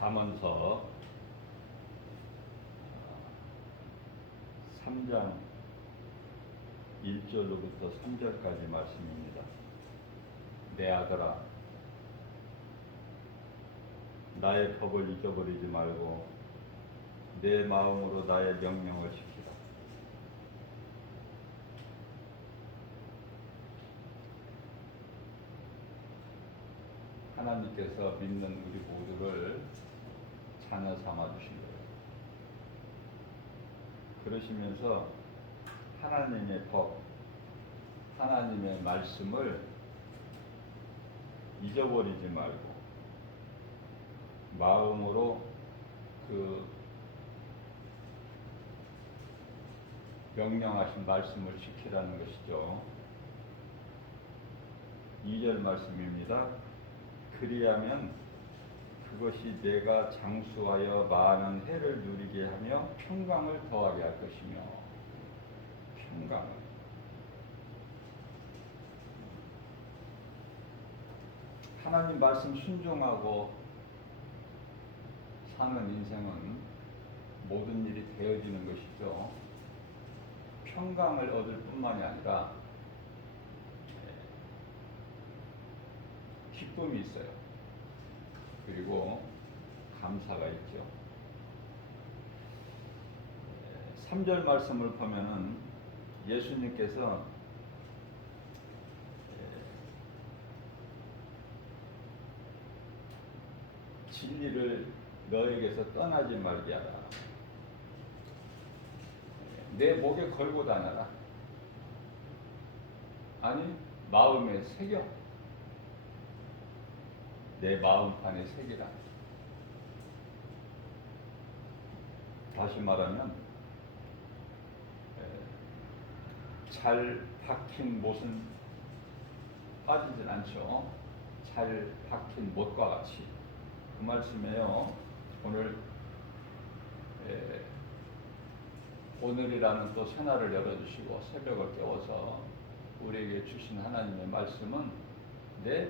잠언서 3장 1절로부터 3절까지 말씀입니다. 내 아들아, 나의 법을 잊어버리지 말고 내 마음으로 나의 명령을 지키라. 하나님께서 믿는 우리 모두를 자녀 삼아 주신 거예요. 그러시면서 하나님의 법, 하나님의 말씀을 잊어버리지 말고 마음으로 그 명령하신 말씀을 지키라는 것이죠. 2절 말씀입니다. 그리하면 그것이 내가 장수하여 많은 해를 누리게 하며 평강을 더하게 할 것이며, 평강을. 하나님 말씀 순종하고 사는 인생은 모든 일이 되어지는 것이죠. 평강을 얻을 뿐만이 아니라 기쁨이 있어요. 그리고 감사가 있죠. 3절 말씀을 보면은 예수님께서 진리를 너에게서 떠나지 말게 하라. 내 목에 걸고 다녀라. 아니, 마음에 새겨. 내 마음판에 새기라. 다시 말하면 잘 박힌 못은 빠지질 않죠. 잘 박힌 못과 같이. 그 말씀이에요. 오늘이라는 또 새날을 열어주시고 새벽을 깨워서 우리에게 주신 하나님의 말씀은 내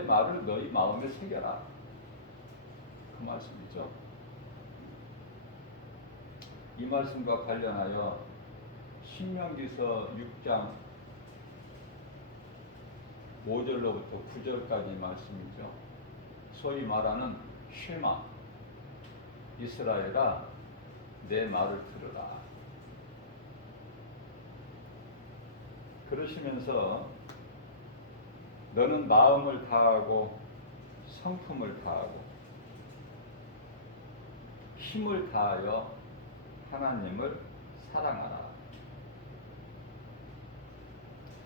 말을 너희 마음에 새겨라. 그 말씀이죠. 이 말씀과 관련하여 신명기서 6장 5절로부터 9절까지 말씀이죠. 소위 말하는 쉐마, 이스라엘아 내 말을 들으라. 그러시면서 너는 마음을 다하고 성품을 다하고 힘을 다하여 하나님을 사랑하라.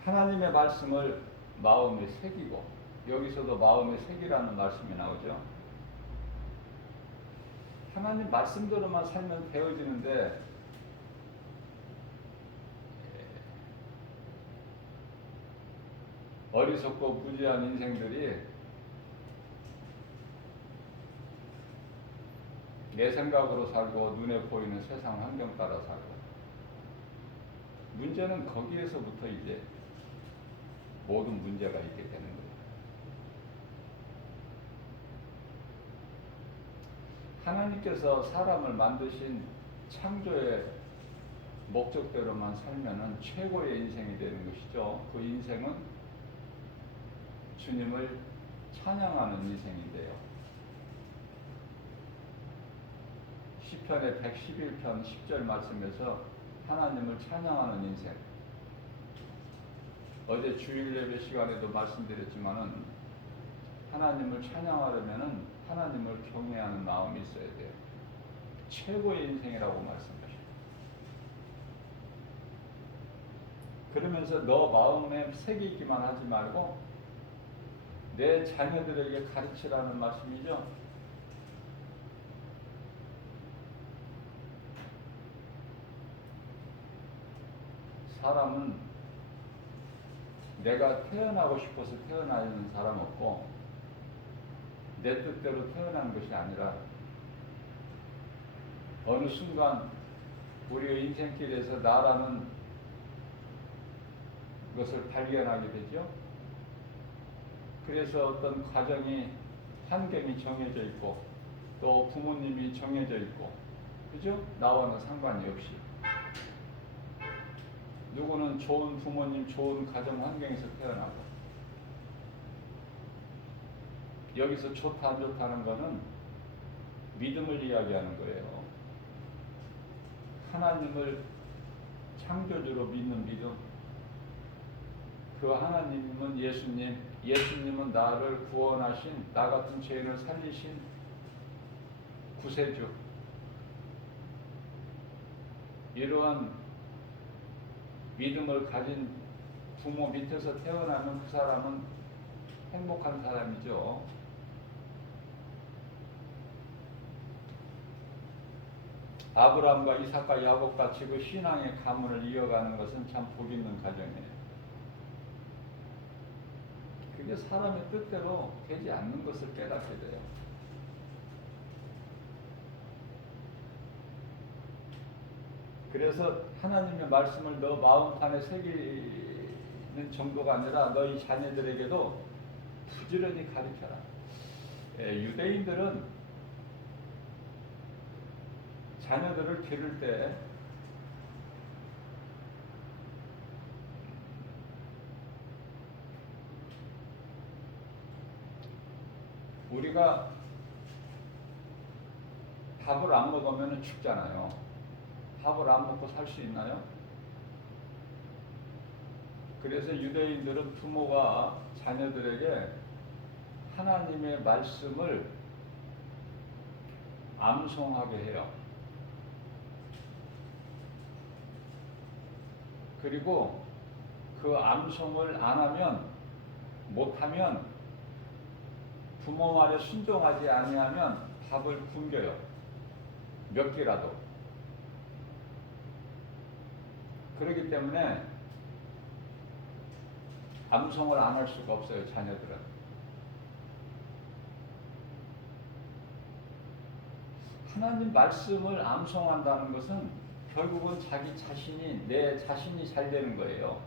하나님의 말씀을 마음에 새기고, 여기서도 마음에 새기라는 말씀이 나오죠. 하나님 말씀대로만 살면 되어지는데 어리석고 무지한 인생들이 내 생각으로 살고 눈에 보이는 세상 환경 따라 살고, 문제는 거기에서부터 이제 모든 문제가 있게 되는 거예요. 하나님께서 사람을 만드신 창조의 목적대로만 살면은 최고의 인생이 되는 것이죠. 그 인생은 주님을 찬양하는 인생인데요. 시편의 111편 10절 말씀에서 하나님을 찬양하는 인생. 어제 주일 예배 시간에도 말씀드렸지만은 하나님을 찬양하려면은 하나님을 경외하는 마음이 있어야 돼요. 최고의 인생이라고 말씀하셔요. 그러면서 너 마음에 새기기만 하지 말고 내 자녀들에게 가르치라는 말씀이죠. 사람은 내가 태어나고 싶어서 태어나는 사람 없고 내 뜻대로 태어난 것이 아니라 어느 순간 우리의 인생길에서 나라는 것을 발견하게 되죠. 그래서 어떤 과정이 환경이 정해져 있고 또 부모님이 정해져 있고, 그죠? 나와는 상관이 없이 누구는 좋은 부모님, 좋은 가정 환경에서 태어나고, 여기서 좋다 안 좋다는 거는 믿음을 이야기하는 거예요. 하나님을 창조주로 믿는 믿음. 그 하나님은 예수님, 예수님은 나를 구원하신, 나 같은 죄인을 살리신 구세주. 이러한 믿음을 가진 부모 밑에서 태어나면 그 사람은 행복한 사람이죠. 아브라함과 이삭과 야곱같이 그 신앙의 가문을 이어가는 것은 참 복 있는 가정이에요. 그게 사람의 뜻대로 되지 않는 것을 깨닫게 돼요. 그래서 하나님의 말씀을 너 마음판에 새기는 정도가 아니라 너희 자녀들에게도 부지런히 가르쳐라. 유대인들은 자녀들을 기를 때 우리가 밥을 안 먹으면 죽잖아요. 밥을 안 먹고 살 수 있나요? 그래서 유대인들은 부모가 자녀들에게 하나님의 말씀을 암송하게 해요. 그리고 그 암송을 안 하면, 못하면, 부모 말에 순종하지 아니하면 밥을 굶겨요. 몇 끼라도. 그렇기 때문에 암송을 안 할 수가 없어요, 자녀들은. 하나님 말씀을 암송한다는 것은 결국은 자기 자신이, 내 자신이 잘 되는 거예요.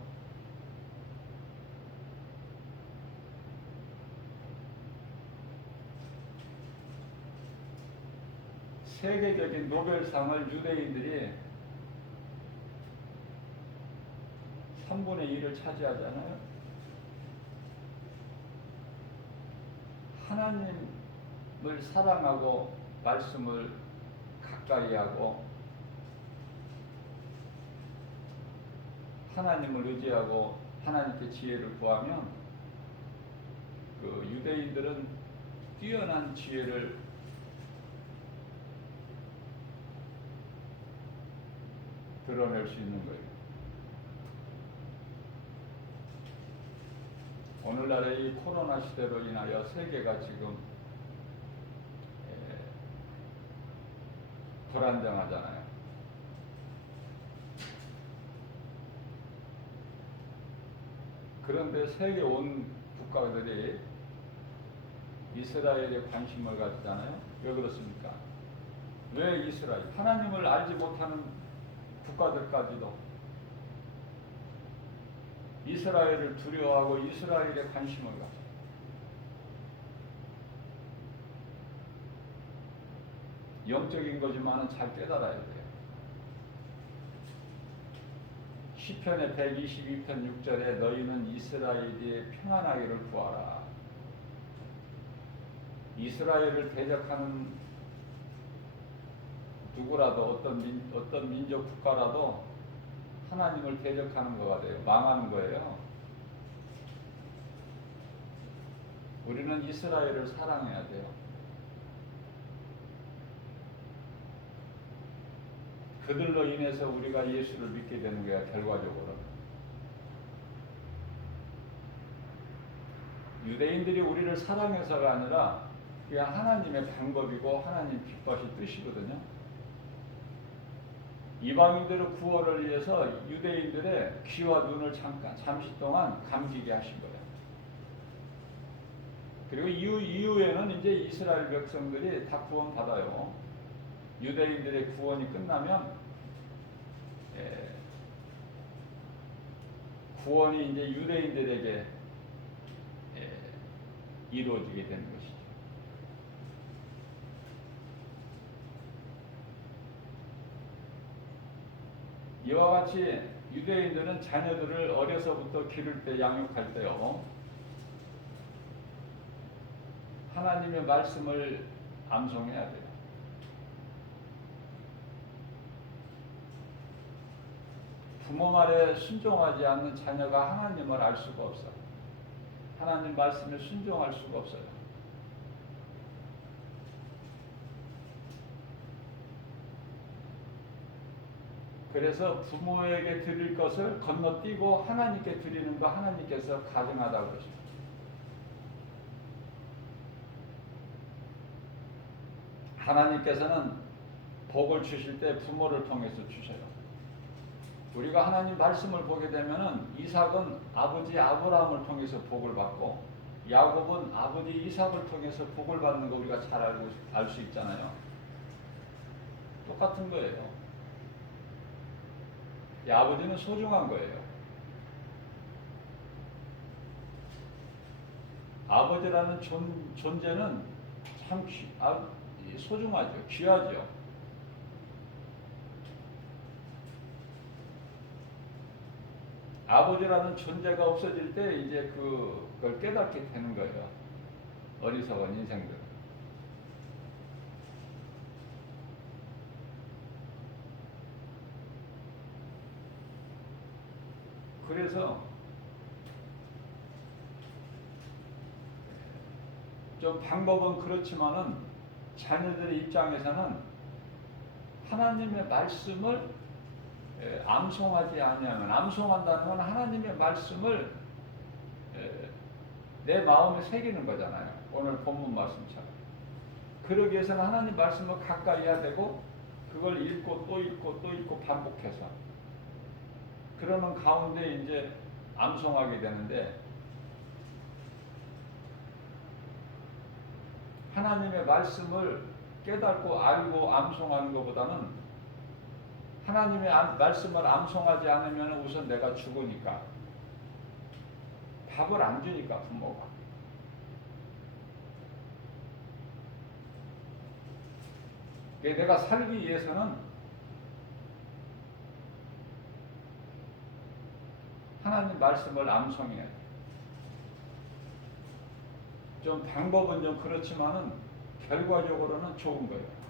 세계적인 노벨상을 유대인들이 3분의 1을 차지하잖아요. 하나님을 사랑하고 말씀을 가까이 하고 하나님을 의지하고 하나님께 지혜를 구하면 그 유대인들은 뛰어난 지혜를 드러낼 수 있는 거예요. 오늘날의 이 코로나 시대로 인하여 세계가 지금 불안정하잖아요. 그런데 세계 온 국가들이 이스라엘에 관심을 가지잖아요. 왜 그렇습니까? 왜 이스라엘? 하나님을 알지 못하는 국가들까지도 이스라엘을 두려워하고 이스라엘에 관심을 가져. 영적인 거지만은 잘 깨달아야 돼요. 시편의 122편 6절에 너희는 이스라엘이 평안하기를 구하라. 이스라엘을 대적하는 누구라도 어떤 민족 국가라도 하나님을 대적하는 거가 돼요. 망하는 거예요. 우리는 이스라엘을 사랑해야 돼요. 그들로 인해서 우리가 예수를 믿게 되는 거야, 결과적으로. 유대인들이 우리를 사랑해서가 아니라 그냥 하나님의 방법이고 하나님 기뻐하신 뜻이거든요. 이방인들의 구원을 위해서 유대인들의 귀와 눈을 잠시 동안 감기게 하신 거예요. 그리고 이후에는 이제 이스라엘 백성들이 다 구원받아요. 유대인들의 구원이 끝나면 구원이 이제 유대인들에게 이루어지게 되는 것이죠. 이와 같이 유대인들은 자녀들을 어려서부터 기를 때 양육할 때요, 하나님의 말씀을 암송해야 돼요. 부모 말에 순종하지 않는 자녀가 하나님을 알 수가 없어요. 하나님 말씀에 순종할 수가 없어요. 그래서 부모에게 드릴 것을 건너뛰고 하나님께 드리는 거 하나님께서 가증하다고 그러십니다. 하나님께서는 복을 주실 때 부모를 통해서 주셔요. 우리가 하나님 말씀을 보게 되면은 이삭은 아버지 아브라함을 통해서 복을 받고 야곱은 아버지 이삭을 통해서 복을 받는 거 우리가 잘 알 수 있잖아요. 똑같은 거예요. 이 아버지는 소중한 거예요. 아버지라는 존재는 참 소중하죠. 귀하죠. 아버지라는 존재가 없어질 때 이제 그걸 깨닫게 되는 거예요. 어리석은 인생들. 그래서 좀 방법은 그렇지만은 자녀들의 입장에서는 하나님의 말씀을 암송하지 아니하면, 암송한다는 건 하나님의 말씀을 내 마음에 새기는 거잖아요. 오늘 본문 말씀처럼. 그러기 위해서는 하나님 말씀을 가까이 해야 되고 그걸 읽고 또 읽고 또 읽고 반복해서 그러는 가운데 이제 암송하게 되는데, 하나님의 말씀을 깨닫고 알고 암송하는 것보다는 하나님의 말씀을 암송하지 않으면 우선 내가 죽으니까, 밥을 안 주니까 부모가. 내가 살기 위해서는 하나님 말씀을 암송해야 돼. 좀 방법은 좀 그렇지만은 결과적으로는 좋은 거예요.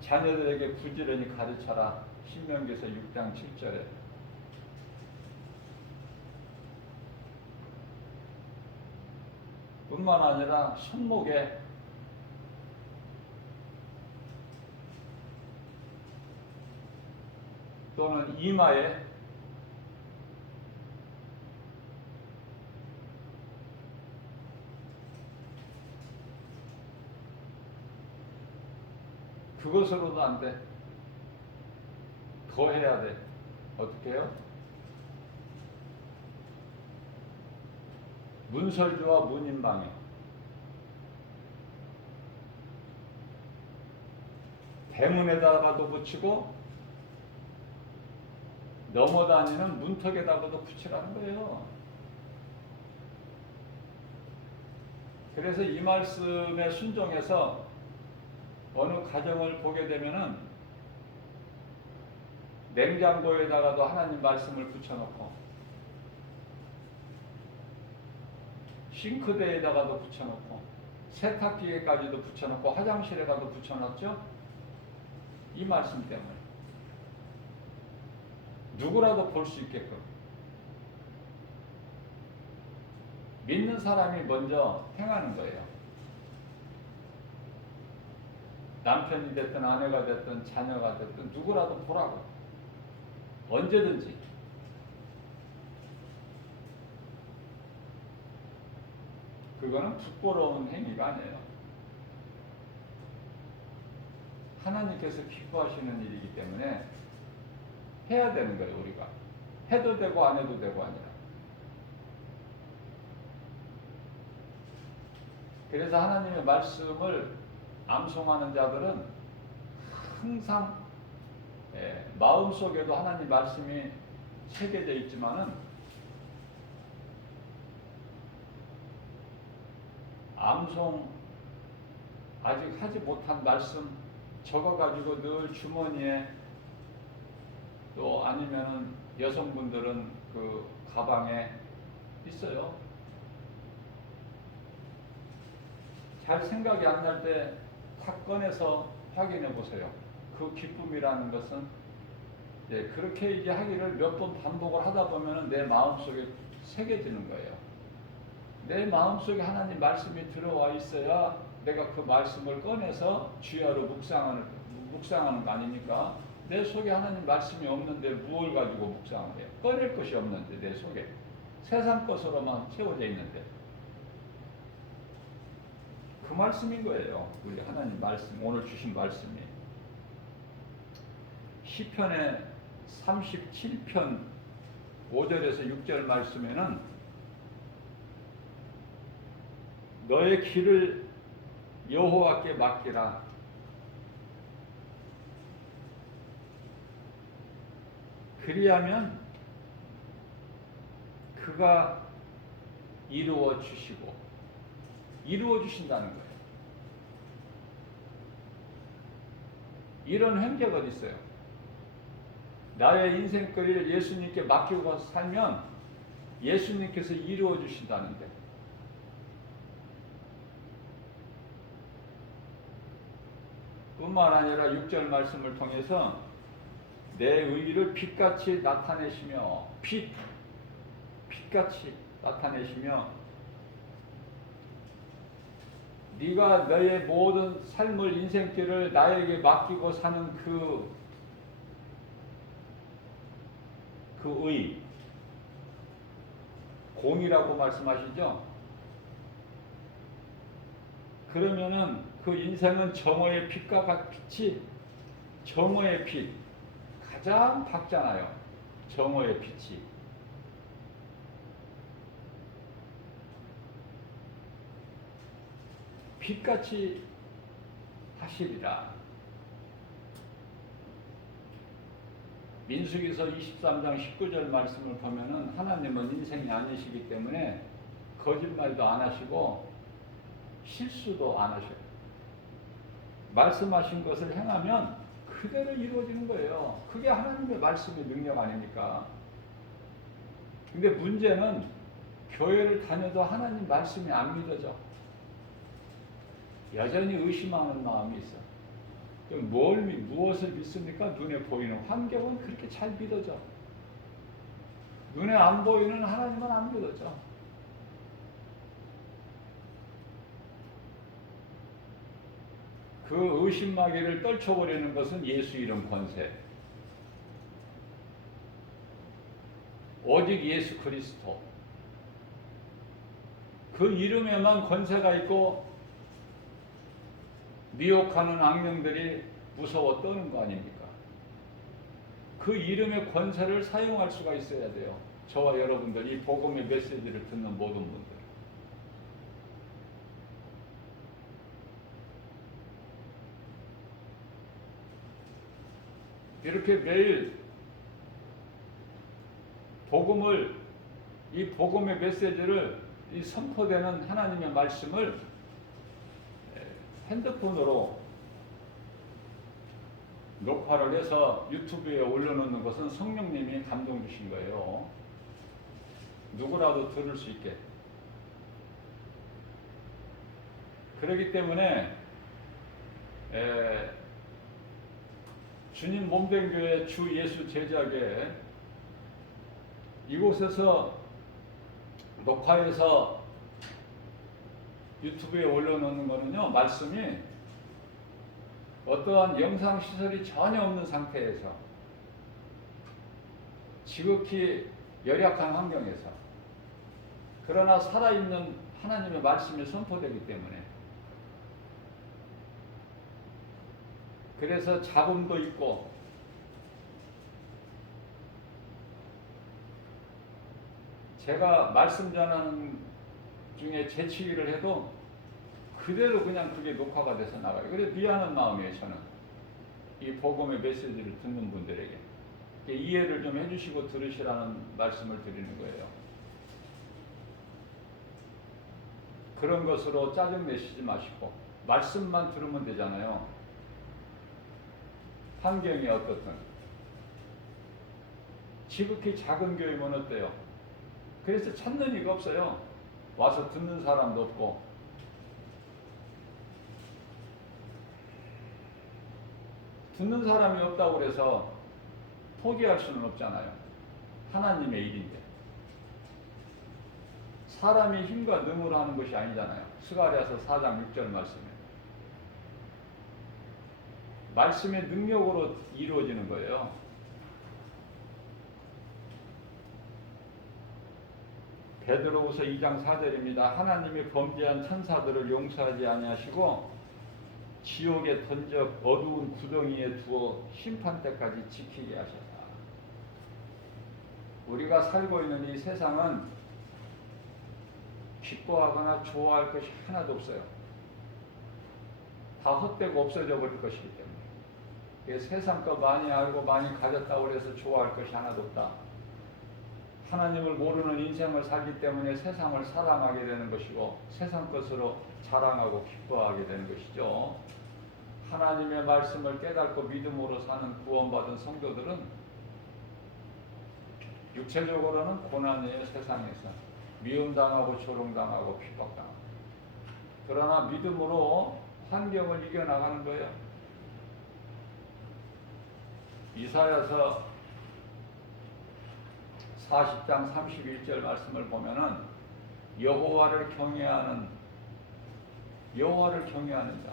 자녀들에게 부지런히 가르쳐라. 신명기서 6장 7절에. 뿐만 아니라 손목에 또는 이마에 그것으로도 안 돼. 더 해야 돼. 어떻게 해요? 문설주와 문인방에 대문에다가도 붙이고 넘어다니는 문턱에다가도 붙이라는 거예요. 그래서 이 말씀에 순종해서 어느 가정을 보게 되면은 냉장고에다가도 하나님 말씀을 붙여놓고 싱크대에다가도 붙여놓고 세탁기에까지도 붙여놓고 화장실에가도 붙여놨죠. 이 말씀 때문에 누구라도 볼 수 있게끔. 믿는 사람이 먼저 행하는 거예요. 남편이 됐든 아내가 됐든 자녀가 됐든 누구라도 보라고. 언제든지. 그거는 부끄러운 행위가 아니에요. 하나님께서 기뻐하시는 일이기 때문에 해야 되는 거예요. 우리가 해도 되고 안 해도 되고 아니라. 그래서 하나님의 말씀을 암송하는 자들은 항상 마음속에도 하나님 말씀이 새겨져 있지만은 암송 아직 하지 못한 말씀 적어가지고 늘 주머니에, 또 아니면은 여성분들은 그 가방에 있어요. 잘 생각이 안 날 때 탁 꺼내서 확인해 보세요. 그 기쁨이라는 것은, 그렇게 이제 하기를 몇 번 반복을 하다 보면은 내 마음속에 새겨지는 거예요. 내 마음속에 하나님 말씀이 들어와 있어야 내가 그 말씀을 꺼내서 주야로 묵상하는 거 아닙니까? 내 속에 하나님 말씀이 없는데 무엇을 가지고 묵상을 해요? 꺼낼 것이 없는데, 내 속에 세상 것으로만 채워져 있는데. 그 말씀인 거예요. 우리 하나님 말씀, 오늘 주신 말씀이. 시편의 37편 5절에서 6절 말씀에는 너의 길을 여호와께 맡기라. 그리하면 그가 이루어 주시고, 이루어 주신다는 거예요. 이런 횡재가 어디 있어요? 나의 인생거리를 예수님께 맡기고 살면 예수님께서 이루어 주신다는데, 뿐만 아니라 6절 말씀을 통해서 내 의를 빛같이 나타내시며, 빛같이 나타내시며, 네가 너의 모든 삶을, 인생길을 나에게 맡기고 사는 그 의, 공이라고 말씀하시죠? 그러면은 그 인생은 정오의 빛과 같이, 정오의 빛 가장 밝잖아요. 정오의 빛이. 빛같이 하시리라. 민수기서 23장 19절 말씀을 보면은 하나님은 인생이 아니시기 때문에 거짓말도 안 하시고 실수도 안 하셔요. 말씀하신 것을 행하면 그대로 이루어지는 거예요. 그게 하나님의 말씀의 능력 아닙니까? 근데 문제는 교회를 다녀도 하나님 말씀이 안 믿어져. 여전히 의심하는 마음이 있어. 무엇을 믿습니까? 눈에 보이는 환경은 그렇게 잘 믿어져. 눈에 안 보이는 하나님은 안 믿어져. 그 의심마귀를 떨쳐버리는 것은 예수 이름 권세. 오직 예수 그리스도. 그 이름에만 권세가 있고 미혹하는 악령들이 무서워 떠는 거 아닙니까? 그 이름의 권세를 사용할 수가 있어야 돼요. 저와 여러분들, 이 복음의 메시지를 듣는 모든 분들. 이렇게 매일 복음을, 이 복음의 메시지를, 이 선포되는 하나님의 말씀을 핸드폰으로 녹화를 해서 유튜브에 올려놓는 것은 성령님이 감동 주신 거예요. 누구라도 들을 수 있게. 그렇기 때문에 주님 몸된 교회 주 예수 제자계 이곳에서 녹화해서 유튜브에 올려놓는 거는요, 말씀이 어떠한 영상 시설이 전혀 없는 상태에서, 지극히 열악한 환경에서, 그러나 살아있는 하나님의 말씀이 선포되기 때문에, 그래서 잡음도 있고 제가 말씀 전하는 중에 재치기를 해도 그대로 그냥 그게 녹화가 돼서 나가요. 그래서 미안한 마음이에요, 저는. 이 복음의 메시지를 듣는 분들에게 이해를 좀 해주시고 들으시라는 말씀을 드리는 거예요. 그런 것으로 짜증 내시지 마시고 말씀만 들으면 되잖아요. 환경이 어떻든 지극히 작은 교회면 어때요? 그래서 찾는 이가 없어요. 와서 듣는 사람도 없고. 듣는 사람이 없다고 그래서 포기할 수는 없잖아요. 하나님의 일인데. 사람이 힘과 능으로 하는 것이 아니잖아요. 스가랴서 4장 6절 말씀에. 말씀의 능력으로 이루어지는 거예요. 베드로후서 2장 4절입니다. 하나님이 범죄한 천사들을 용서하지 아니하시고 지옥에 던져 어두운 구덩이에 두어 심판 때까지 지키게 하셨다. 우리가 살고 있는 이 세상은 기뻐하거나 좋아할 것이 하나도 없어요. 다 헛되고 없어져 버릴 것이기 때문에. 세상 거 많이 알고 많이 가졌다고 해서 좋아할 것이 하나도 없다. 하나님을 모르는 인생을 살기 때문에 세상을 사랑하게 되는 것이고 세상 것으로 자랑하고 기뻐하게 되는 것이죠. 하나님의 말씀을 깨닫고 믿음으로 사는 구원받은 성도들은 육체적으로는 고난이에요. 세상에서 미움당하고 조롱당하고 핍박당하고. 그러나 믿음으로 환경을 이겨나가는 거예요. 이사야서 40장 31절 말씀을 보면은 여호와를 경외하는 자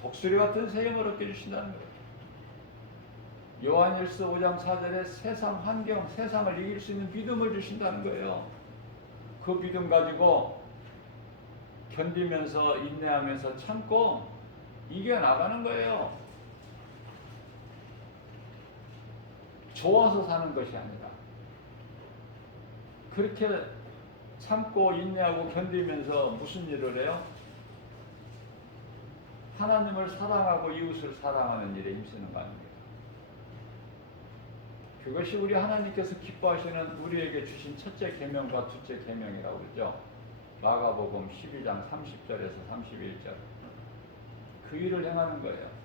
독수리 같은 생명을 얻게 주신다는 거예요. 요한일서 5장 4절에 세상 환경, 세상을 이길 수 있는 믿음을 주신다는 거예요. 그 믿음 가지고 견디면서 인내하면서 참고 이겨나가는 거예요. 좋아서 사는 것이 아니라 그렇게 참고 인내하고 견디면서 무슨 일을 해요? 하나님을 사랑하고 이웃을 사랑하는 일에 힘쓰는 거 아닙니까? 그것이 우리 하나님께서 기뻐하시는 우리에게 주신 첫째 계명과 둘째 계명이라고 그러죠. 마가복음 12장 30절에서 31절. 그 일을 행하는 거예요.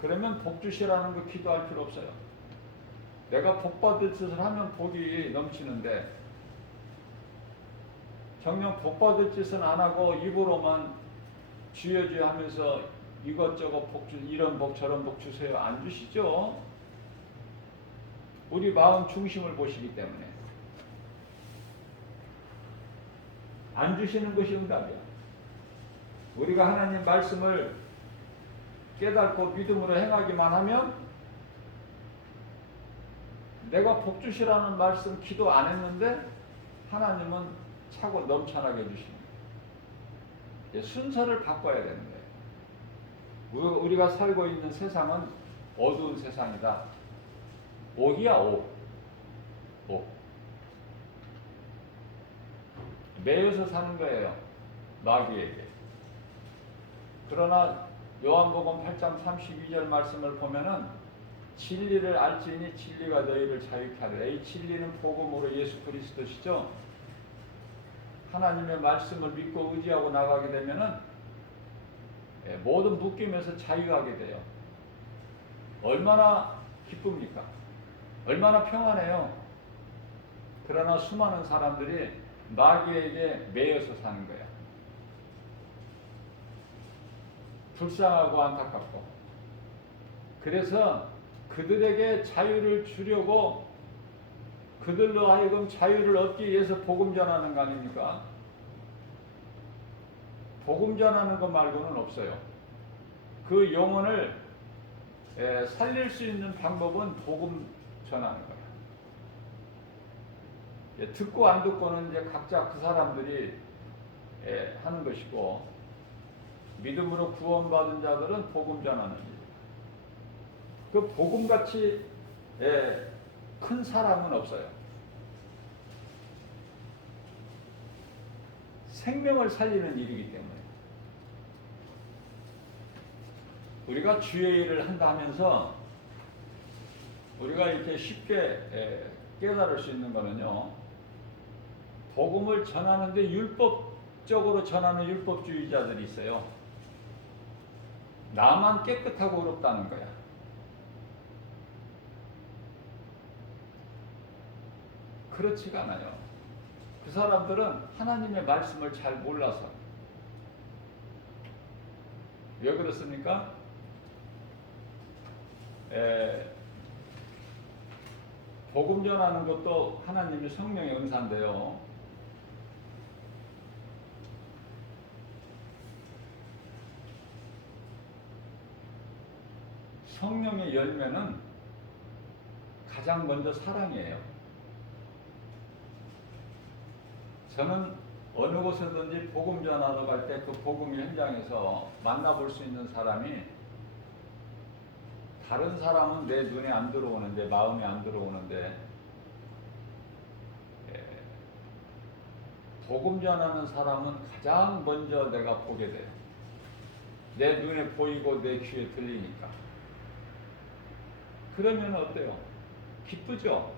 그러면 복 주시라는 거 기도할 필요 없어요. 내가 복 받을 짓을 하면 복이 넘치는데 정녕 복 받을 짓은 안 하고 입으로만 주여 주여 하면서 이것저것 복 이런 복 저런 복 주세요. 안 주시죠. 우리 마음 중심을 보시기 때문에 안 주시는 것이 응답이야. 우리가 하나님 말씀을 깨닫고 믿음으로 행하기만 하면 내가 복 주시라는 말씀 기도 안 했는데 하나님은 차고 넘쳐나게 주시는 거예요. 순서를 바꿔야 되는 거예요. 우리가 살고 있는 세상은 어두운 세상이다. 옥이야, 옥. 매여서 사는 거예요. 마귀에게. 그러나 요한복음 8장 32절 말씀을 보면은 진리를 알지니 진리가 너희를 자유케 하리라. 이 진리는 복음으로 예수 그리스도시죠. 하나님의 말씀을 믿고 의지하고 나가게 되면은 모든 묶임에서 자유하게 돼요. 얼마나 기쁩니까? 얼마나 평안해요. 그러나 수많은 사람들이 마귀에게 매여서 사는 거야. 불쌍하고 안타깝고. 그래서 그들에게 자유를 주려고 그들로 하여금 자유를 얻기 위해서 복음 전하는 거 아닙니까? 복음 전하는 것 말고는 없어요. 그 영혼을 살릴 수 있는 방법은 복음 전하는 거예요. 듣고 안 듣고는 이제 각자 그 사람들이 하는 것이고, 믿음으로 구원받은 자들은 복음 전하는 일. 그 복음같이 큰 사람은 없어요. 생명을 살리는 일이기 때문에 우리가 주의 일을 한다 하면서 우리가 이렇게 쉽게 깨달을 수 있는 거는요, 복음을 전하는데 율법적으로 전하는 율법주의자들이 있어요. 나만 깨끗하고 의롭다는 거야. 그렇지가 않아요. 그 사람들은 하나님의 말씀을 잘 몰라서. 왜 그렇습니까? 복음 전하는 것도 하나님의 성령의 은사인데요. 성령의 열매는 가장 먼저 사랑이에요. 저는 어느 곳에든지 복음 전하러 갈 때 그 복음 현장에서 만나볼 수 있는 사람이, 다른 사람은 내 눈에 안 들어오는데, 마음에 안 들어오는데, 복음 전하는 사람은 가장 먼저 내가 보게 돼요. 내 눈에 보이고 내 귀에 들리니까. 그러면 어때요? 기쁘죠?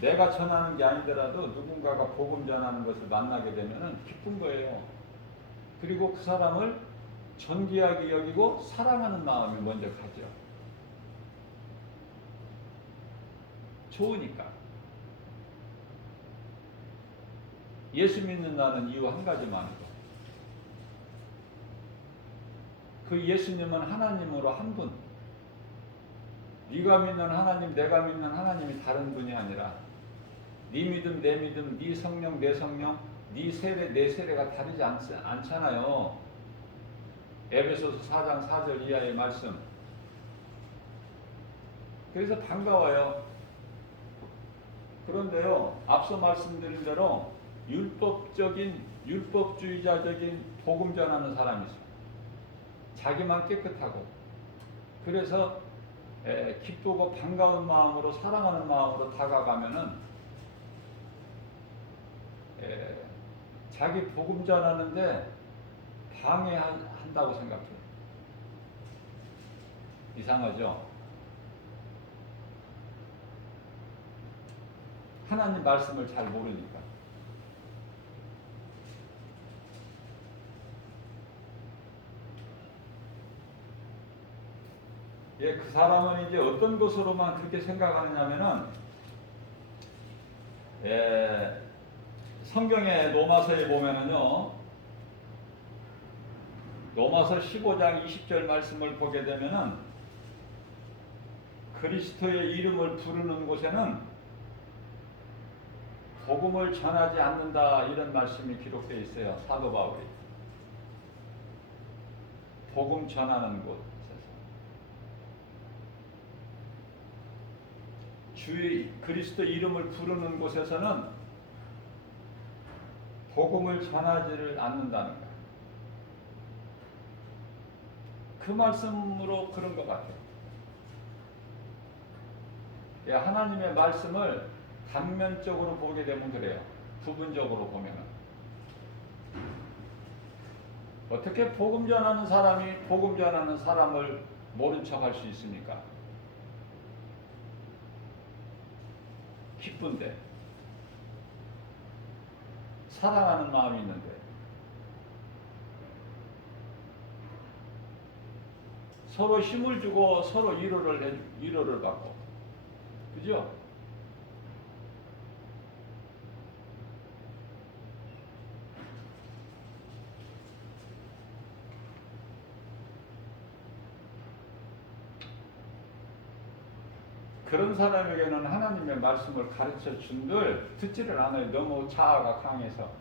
내가 전하는 게 아니더라도 누군가가 복음 전하는 것을 만나게 되면 기쁜 거예요. 그리고 그 사람을 존귀하게 여기고 사랑하는 마음이 먼저 가죠. 좋으니까. 예수 믿는다는 이유 한 가지만으로. 그 예수님은 하나님으로 한 분. 네가 믿는 하나님, 내가 믿는 하나님이 다른 분이 아니라, 네 믿음, 내 믿음, 네 성령, 내 성령, 네 세례, 내 세례가 다르지 않잖아요. 에베소서 4장 4절 이하의 말씀. 그래서 반가워요. 그런데요, 앞서 말씀드린 대로 율법주의자적인 복음 전하는 사람이 있어요. 자기만 깨끗하고, 그래서 기쁘고 반가운 마음으로, 사랑하는 마음으로 다가가면은 자기 복음 전하는데 방해한다고 생각해요. 이상하죠? 하나님 말씀을 잘 모르니까. 그 사람은 이제 어떤 것으로만 그렇게 생각하느냐면은, 성경의 로마서에 보면은요, 로마서 15장 20절 말씀을 보게 되면은, 그리스도의 이름을 부르는 곳에는 복음을 전하지 않는다, 이런 말씀이 기록되어 있어요. 사도 바울이. 복음 전하는 곳에서. 주의 그리스도 이름을 부르는 곳에서는 복음을 전하지를 않는다는 거예요. 그 말씀으로 그런 것 같아요. 하나님의 말씀을 단면적으로 보게 되면 그래요. 부분적으로 보면은. 어떻게 복음 전하는 사람이 복음 전하는 사람을 모른 척 할 수 있습니까? 기쁜데, 사랑하는 마음이 있는데, 서로 힘을 주고 서로 위로를 받고, 그죠? 그런 사람에게는 하나님의 말씀을 가르쳐 준들 듣지를 않아요. 너무 자아가 강해서.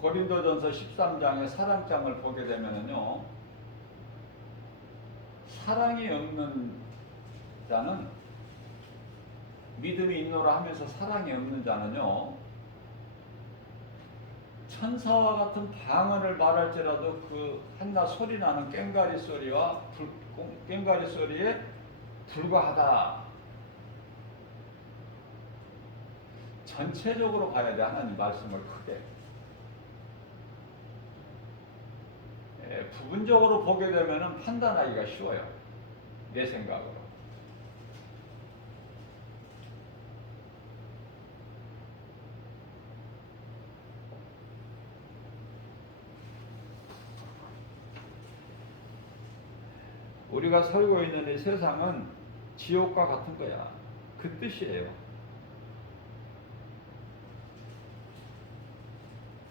고린도전서 13장의 사랑장을 보게 되면은요, 사랑이 없는 자는, 믿음이 있노라 하면서 사랑이 없는 자는요, 천사와 같은 방언을 말할지라도 그 한나 소리 나는 꽹과리 소리에 불과하다. 전체적으로 봐야 돼. 하나님 말씀을 크게. 부분적으로 보게 되면 판단하기가 쉬워요. 내 생각으로. 우리가 살고 있는 이 세상은 지옥과 같은 거야. 그 뜻이에요.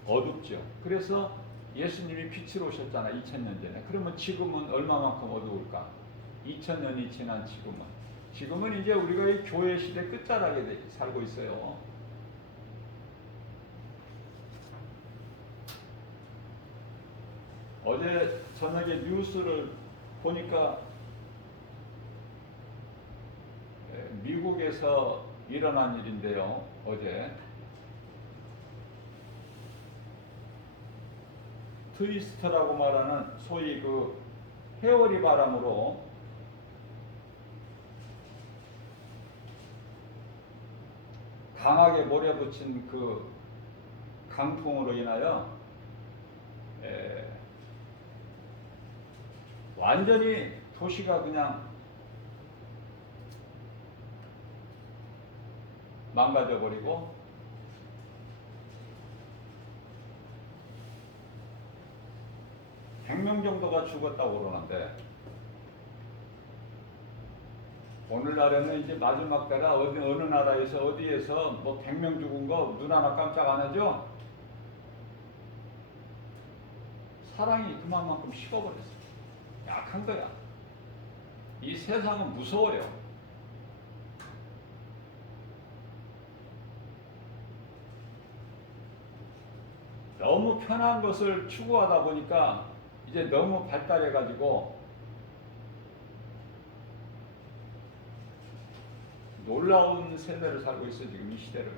어둡죠. 그래서 예수님이 빛으로 오셨잖아. 2000년 전에. 그러면 지금은 얼마만큼 어두울까? 2000년이 지난 지금은. 지금은 이제 우리가 이 교회 시대 끝자락에 살고 있어요. 어제 저녁에 뉴스를 보니까 미국에서 일어난 일인데요. 어제 트위스트라고 말하는 소위 그 회오리 바람으로 강하게 몰아붙인 그 강풍으로 인하여 완전히 도시가 그냥 망가져 버리고 (100명) 정도가 죽었다고 그러는데, 오늘날에는 이제 마지막 때라 어느 나라에서 어디에서 뭐 100명 죽은 거 눈 하나 깜짝 안 하죠? 사랑이 그만큼 식어버렸어. 약한 거야. 이 세상은 무서워요. 너무 편한 것을 추구하다 보니까 이제 너무 발달해가지고 놀라운 세대를 살고 있어. 지금 이 시대를.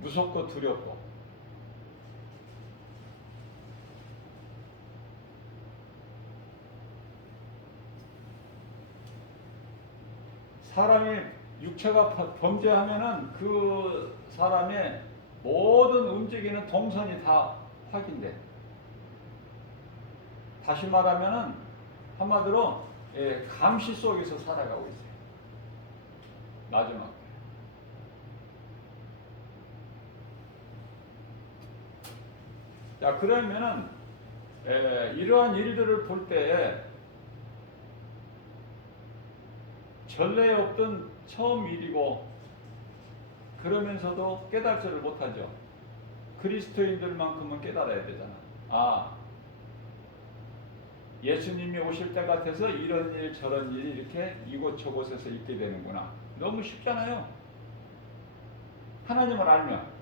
무섭고 두렵고. 사람이 육체가 범죄하면은 그 사람의 모든 움직이는 동선이 다 확인돼. 다시 말하면은 한마디로 감시 속에서 살아가고 있어요. 마지막. 자, 그러면은 이러한 일들을 볼 때 전례 없던 처음 일이고, 그러면서도 깨달지를 못하죠. 그리스도인들만큼은 깨달아야 되잖아. 아, 예수님이 오실 때 같아서 이런 일 저런 일이 이렇게 이곳저곳에서 있게 되는구나. 너무 쉽잖아요. 하나님을 알면.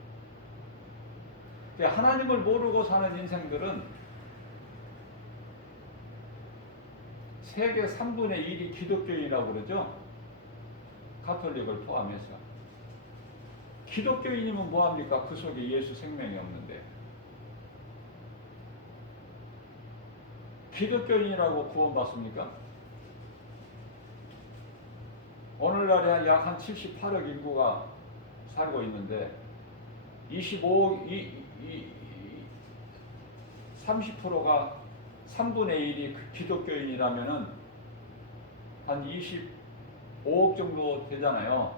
하나님을 모르고 사는 인생들은 세계 3분의 1이 기독교인이라고 그러죠. 가톨릭을 포함해서. 기독교인이면 뭐합니까? 그 속에 예수 생명이 없는데. 기독교인이라고 구원받습니까? 오늘날에 약 한 78억 인구가 살고 있는데 30%가 3분의 1이 기독교인이라면은 한 25억 정도 되잖아요.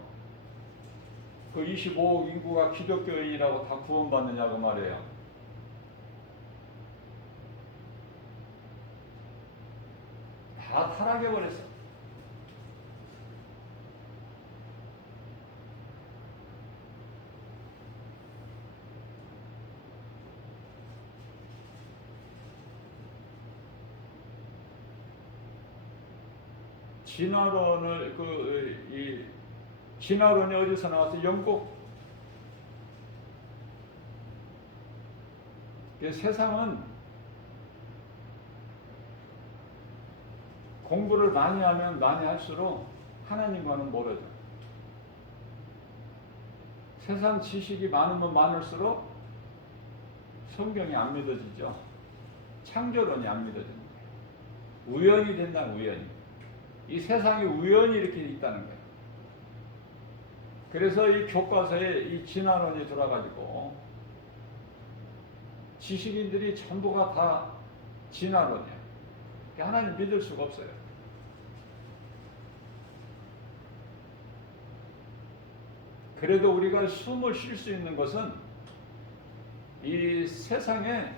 그 25억 인구가 기독교인이라고 다 구원받느냐고 말이에요. 다 타락해버렸어. 진화론이 어디서 나와서 영국. 세상은 공부를 많이 하면 많이 할수록 하나님과는 멀어져. 세상 지식이 많으면 많을수록 성경이 안 믿어지죠. 창조론이 안 믿어지는 거예요. 우연이 된다, 우연이. 이 세상이 우연히 이렇게 있다는 거예요. 그래서 이 교과서에 이 진화론이 들어가지고 지식인들이 전부가 다 진화론이야. 하나님 믿을 수가 없어요. 그래도 우리가 숨을 쉴 수 있는 것은 이 세상에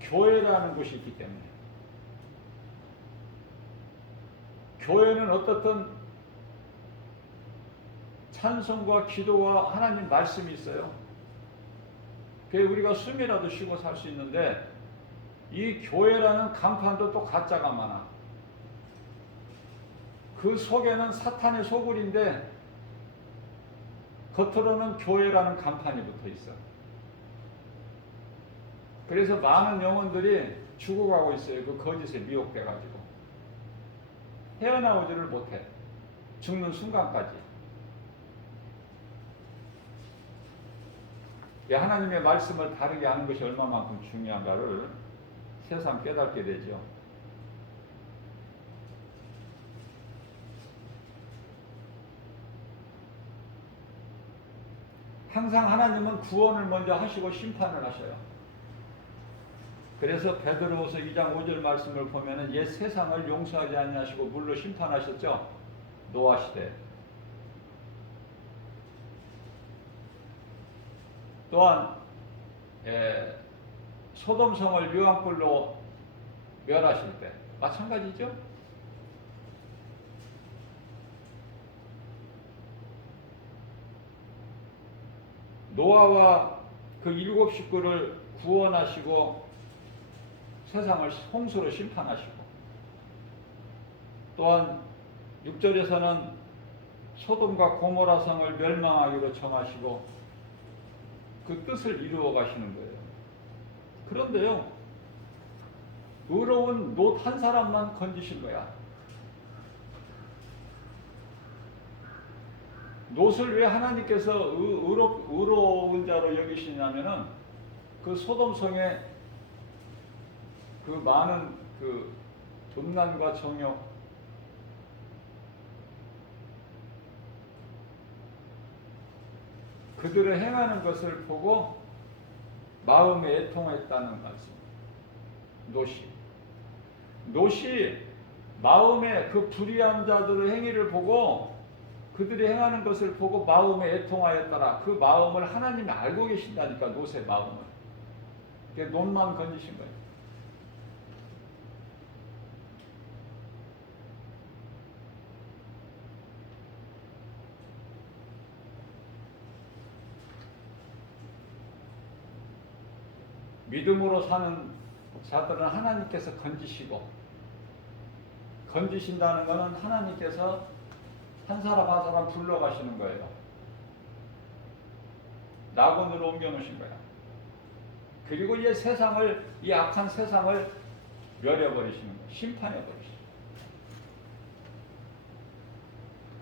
교회라는 곳이 있기 때문에. 교회는 어떻든 찬송과 기도와 하나님 말씀이 있어요. 그게 우리가 숨이라도 쉬고 살 수 있는데 이 교회라는 간판도 또 가짜가 많아. 그 속에는 사탄의 소굴인데 겉으로는 교회라는 간판이 붙어 있어. 그래서 많은 영혼들이 죽어가고 있어요. 그 거짓에 미혹돼가지고. 헤어나오지를 못해. 죽는 순간까지. 하나님의 말씀을 다르게 하는 것이 얼마만큼 중요한가를 새삼 깨닫게 되죠. 항상 하나님은 구원을 먼저 하시고 심판을 하셔요. 그래서 베드로후서 2장 5절 말씀을 보면은 옛 세상을 용서하지 아니하시고 물로 심판하셨죠. 노아 시대. 또한 소돔성을 유황불로 멸하실 때 마찬가지죠. 노아와 그 7 식구를 구원하시고 세상을 홍수로 심판하시고, 또한 6절에서는 소돔과 고모라 성을 멸망하기로 정하시고 그 뜻을 이루어 가시는 거예요. 그런데요, 의로운 롯 한 사람만 건지신 거야. 롯을 왜 하나님께서 의로운 자로 여기시냐면은 그 소돔성에 그 많은 그 음란과 정욕, 그들을 행하는 것을 보고 마음에 애통했다는 말씀. 롯이 마음에 그 불의한 자들의 행위를 보고 그들이 행하는 것을 보고 마음에 애통하였더라. 그 마음을 하나님이 알고 계신다니까. 롯의 마음을. 롯만 건지신 거예요. 믿음으로 사는 자들은 하나님께서 건지시고, 건지신다는 것은 하나님께서 한 사람 한 사람 불러가시는 거예요. 낙원으로 옮겨놓으신 거야. 그리고 이 세상을, 이 악한 세상을 멸해버리시는 거예요. 심판해버리시는 거예요.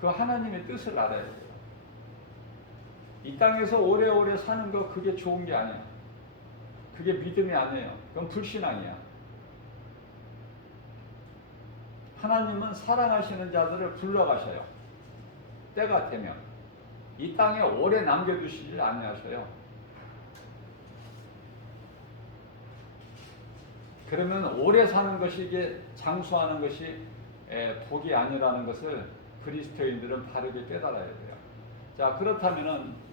그 하나님의 뜻을 알아야 돼요. 이 땅에서 오래오래 사는 거 그게 좋은 게 아니야. 그게 믿음이 아니에요. 그건 불신앙이야. 하나님은 사랑하시는 자들을 불러가셔요. 때가 되면. 이 땅에 오래 남겨두시질 아니하셔요. 그러면 오래 사는 것이, 이게 장수하는 것이 복이 아니라는 것을 그리스도인들은 바르게 깨달아야 돼요. 자, 그렇다면은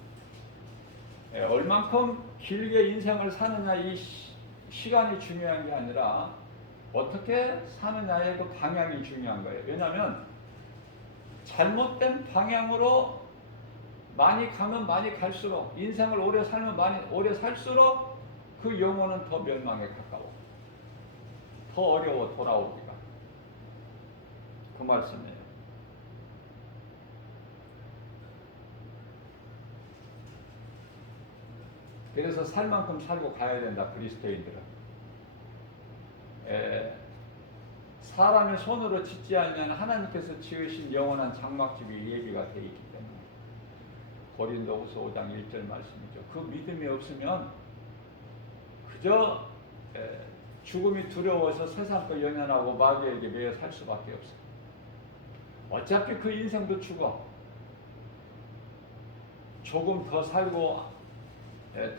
얼만큼 길게 인생을 사느냐, 이 시간이 중요한 게 아니라 어떻게 사느냐의 그 방향이 중요한 거예요. 왜냐하면 잘못된 방향으로 많이 가면 많이 갈수록, 인생을 오래 살면 많이 오래 살수록 그 영혼은 더 멸망에 가까워. 더 어려워 돌아오기가. 그 말씀이에요. 그래서 살 만큼 살고 가야 된다, 그리스도인들은. 사람의 손으로 짓지 않으면 하나님께서 지으신 영원한 장막집이 예비가 되어 있기 때문에. 고린도후서 5장 1절 말씀이죠. 그 믿음이 없으면 그저 죽음이 두려워서 세상과 연연하고 마귀에게 매여 살 수밖에 없어요. 어차피 그 인생도 죽어. 조금 더 살고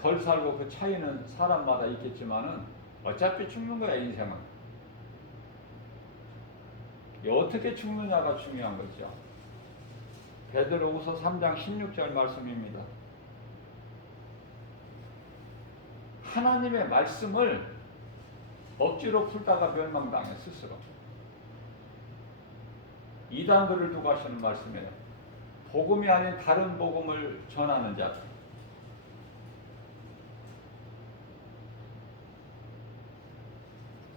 덜 살고 그 차이는 사람마다 있겠지만은 어차피 죽는 거야 인생은. 어떻게 죽느냐가 중요한 거죠. 베드로후서 3장 16절 말씀입니다. 하나님의 말씀을 억지로 풀다가 멸망당해 스스로. 이단들을 두고 하시는 말씀이에요. 복음이 아닌 다른 복음을 전하는 자.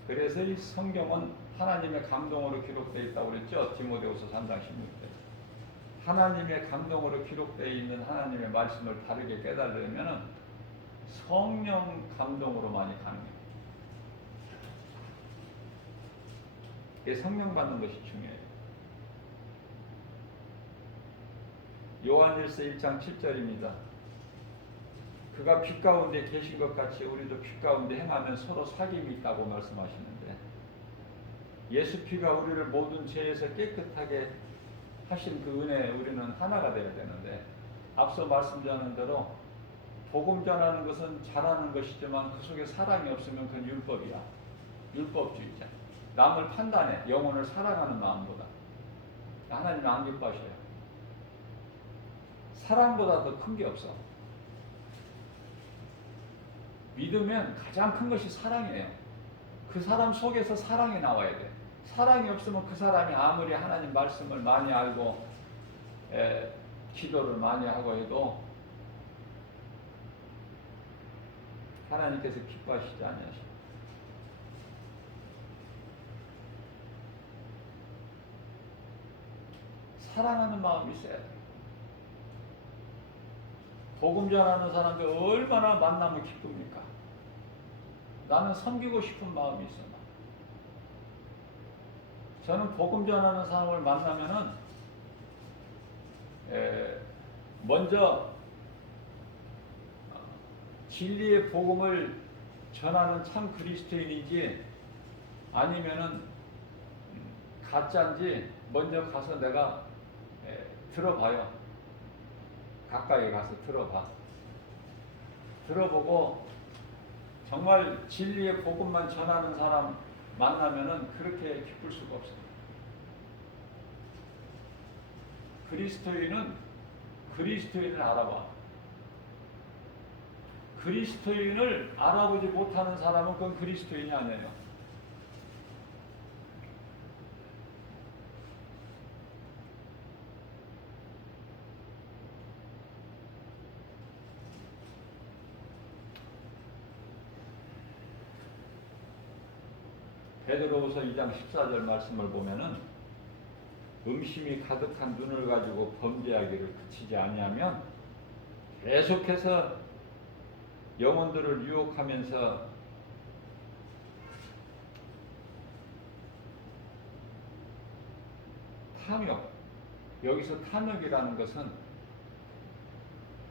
그래서 이 성경은 하나님의 감동으로 기록되어 있다고 그랬죠. 디모데후서 3장 16절. 하나님의 감동으로 기록되어 있는 하나님의 말씀을 다르게 깨달으려면 성령 감동으로만이 가능해요. 이게 성령 받는 것이 중요해요. 요한일서 1장 7절입니다. 그가 빛 가운데 계신 것 같이 우리도 빛 가운데 행하면 서로 사귐이 있다고 말씀하시는데, 예수 피가 우리를 모든 죄에서 깨끗하게 하신 그 은혜에 우리는 하나가 되어야 되는데, 앞서 말씀드린 대로 복음 전하는 것은 잘하는 것이지만 그 속에 사랑이 없으면 그건 율법이야. 율법주의자. 남을 판단해. 영혼을 사랑하는 마음보다. 하나님은 안 기뻐하셔요. 사랑보다 더 큰 게 없어. 믿으면 가장 큰 것이 사랑이에요. 그 사람 속에서 사랑이 나와야 돼. 사랑이 없으면 그 사람이 아무리 하나님 말씀을 많이 알고 기도를 많이 하고 해도 하나님께서 기뻐하시지 않으셔. 사랑하는 마음이 있어야 돼. 복음 전하는 사람들 얼마나 만나면 기쁩니까? 나는 섬기고 싶은 마음이 있어. 저는 복음 전하는 사람을 만나면은 먼저 진리의 복음을 전하는 참 그리스도인인지 아니면은 가짜인지 먼저 가서 내가 들어봐요. 가까이 가서 들어봐. 들어보고 정말 진리의 복음만 전하는 사람 만나면은 그렇게 기쁠 수가 없어요. 그리스도인을 알아봐. 그리스도인을 알아보지 못하는 사람은 그건 그리스도인이 아니에요. 베드로후서 2장 14절 말씀을 보면은 음심이 가득한 눈을 가지고 범죄하기를 그치지 아니하면 계속해서 영혼들을 유혹하면서 탐욕, 여기서 탐욕이라는 것은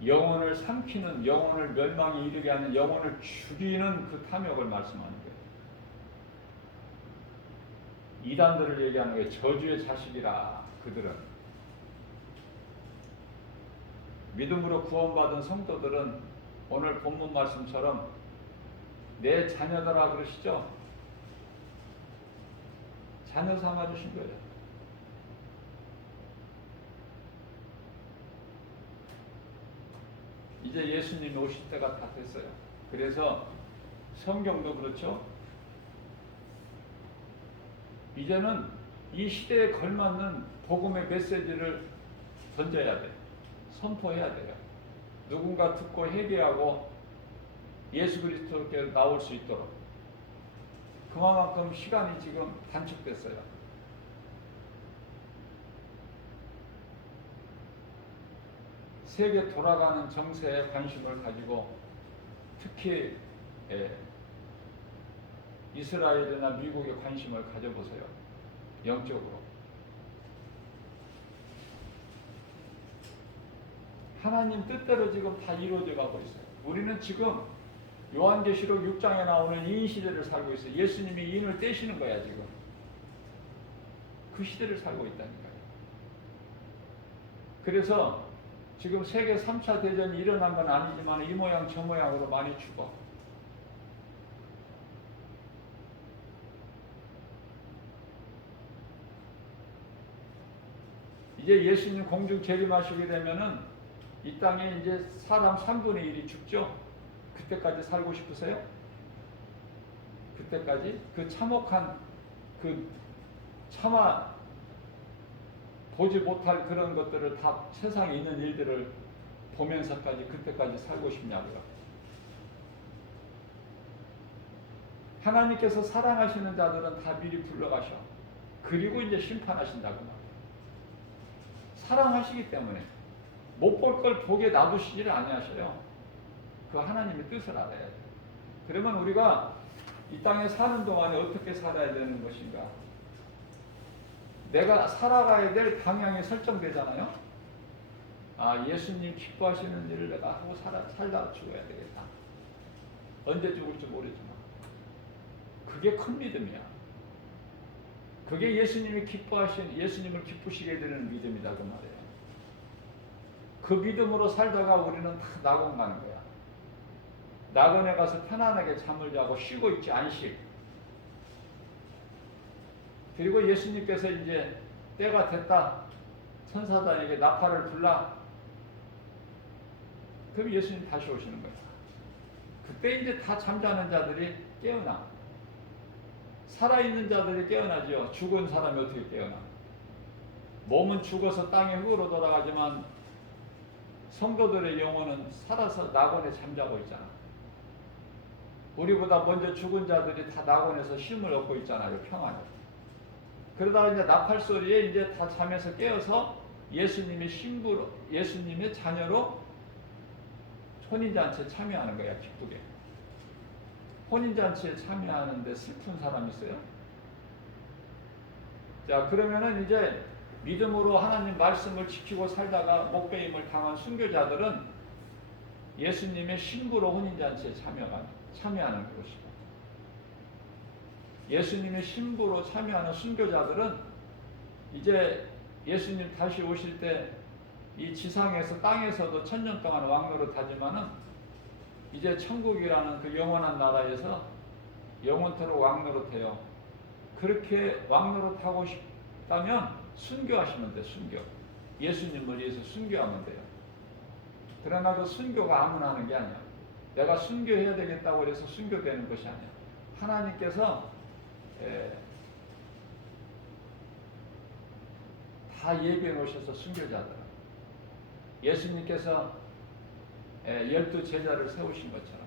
영혼을 삼키는, 영혼을 멸망에 이르게 하는, 영혼을 죽이는 그 탐욕을 말씀하는 거예요. 이단들을 얘기하는 게 저주의 자식이라. 그들은 믿음으로 구원받은 성도들은 오늘 본문 말씀처럼 내 자녀들아 그러시죠? 자녀 삼아주신 거예요. 이제 예수님 오실 때가 다 됐어요. 그래서 성경도 그렇죠. 이제는 이 시대에 걸맞는 복음의 메시지를 던져야 돼. 선포해야 돼요. 누군가 듣고 회개하고 예수 그리스도께 나올 수 있도록. 그만큼 시간이 지금 단축됐어요. 세계 돌아가는 정세에 관심을 가지고 특히 이스라엘이나 미국에 관심을 가져보세요. 영적으로. 하나님 뜻대로 지금 다 이루어져 가고 있어요. 우리는 지금 요한계시록 6장에 나오는 인 시대를 살고 있어요. 예수님이 인을 떼시는 거야 지금. 그 시대를 살고 있다니까요. 그래서 지금 세계 3차 대전이 일어난 건 아니지만 이 모양 저 모양으로 많이 죽어. 이제 예수님 공중 재림하시게 되면은 이 땅에 이제 사람 3분의 1이 죽죠. 그때까지 살고 싶으세요? 그때까지 그 참혹한 그 차마 보지 못할 그런 것들을 다 세상에 있는 일들을 보면서까지 그때까지 살고 싶냐고요. 하나님께서 사랑하시는 자들은 다 미리 불러가셔. 그리고 이제 심판하신다고 말이에요. 사랑하시기 때문에 못 볼 걸 보게 놔두시지를 아니하셔요. 그 하나님의 뜻을 알아야 돼요. 그러면 우리가 이 땅에 사는 동안에 어떻게 살아야 되는 것인가? 내가 살아가야 될 방향이 설정되잖아요. 아, 예수님 기뻐하시는 일을 내가 하고 살다 죽어야 되겠다. 언제 죽을지 모르지만 그게 큰 믿음이야. 그게 예수님을 기쁘시게 되는 믿음이다 그 말이에요. 그 믿음으로 살다가 우리는 다 낙원 가는 거야. 낙원에 가서 편안하게 잠을 자고 쉬고 있지, 안식. 그리고 예수님께서 이제 때가 됐다. 천사단에게 나팔을 불라. 그럼 예수님 다시 오시는 거야. 그때 이제 다 잠자는 자들이 깨어나. 살아있는 자들이 깨어나죠. 죽은 사람이 어떻게 깨어나? 몸은 죽어서 땅의 흙으로 돌아가지만 성도들의 영혼은 살아서 낙원에 잠자고 있잖아. 우리보다 먼저 죽은 자들이 다 낙원에서 쉼을 얻고 있잖아요. 평안을. 그러다가 이제 나팔 소리에 이제 다 잠에서 깨어서 예수님의 신부로, 예수님의 자녀로 혼인잔치에 참여하는 거야. 기쁘게. 혼인잔치에 참여하는데 슬픈 사람 있어요? 자, 그러면은 이제 믿음으로 하나님 말씀을 지키고 살다가 목배임을 당한 순교자들은 예수님의 신부로 혼인잔치에 참여하는 것이고, 예수님의 신부로 참여하는 순교자들은 이제 예수님 다시 오실 때 이 지상에서 땅에서도 천년 동안 왕노릇 하지만은 이제 천국이라는 그 영원한 나라에서 영원토록 왕노릇해요. 그렇게 왕노릇하고 싶다면 순교하시면 돼. 순교. 예수님을 위해서 순교하면 돼요. 그러나 그 순교가 아무나 하는 게 아니야. 내가 순교해야 되겠다고 해서 순교되는 것이 아니야. 하나님께서 다 예비해 놓으셔서 순교자들, 예수님께서 12제자를 세우신 것처럼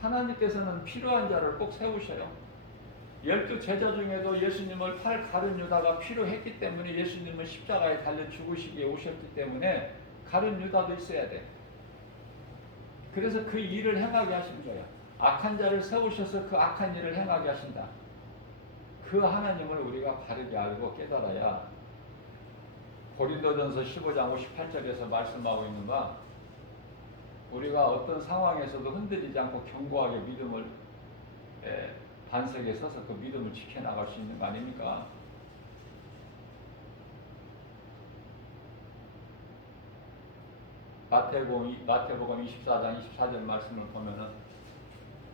하나님께서는 필요한 자를 꼭 세우셔요. 12제자 중에도 예수님을 팔 가룟 유다가 필요했기 때문에 예수님은 십자가에 달려 죽으시기에 오셨기 때문에 가룟 유다도 있어야 돼. 그래서 그 일을 행하게 하신 거야. 악한 자를 세우셔서 그 악한 일을 행하게 하신다. 그 하나님을 우리가 바르게 알고 깨달아야 고린도전서 15장 58절에서 말씀하고 있는 바, 우리가 어떤 상황에서도 흔들리지 않고 견고하게 믿음을 반석에 서서 그 믿음을 지켜나갈 수 있는 거 아닙니까? 마태복음 24장 24절 말씀을 보면은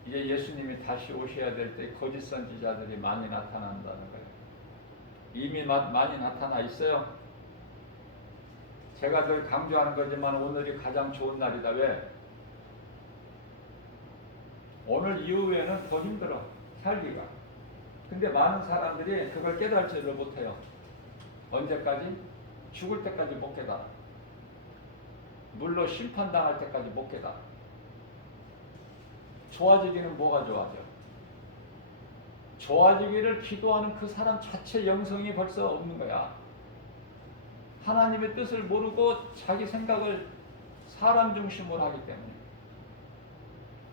이제 예수님이 다시 오셔야 될 때 거짓 선지자들이 많이 나타난다는 거예요. 이미 많이 나타나 있어요. 제가 늘 강조하는 거지만 오늘이 가장 좋은 날이다. 왜? 오늘 이후에는 더 힘들어, 살기가. 근데 많은 사람들이 그걸 깨달지를 못해요. 언제까지? 죽을 때까지 못 깨달아. 물론 심판당할 때까지 못 깨달아. 좋아지기는 뭐가 좋아져? 좋아지기를 기도하는 그 사람 자체 영성이 벌써 없는 거야. 하나님의 뜻을 모르고 자기 생각을 사람 중심으로 하기 때문에.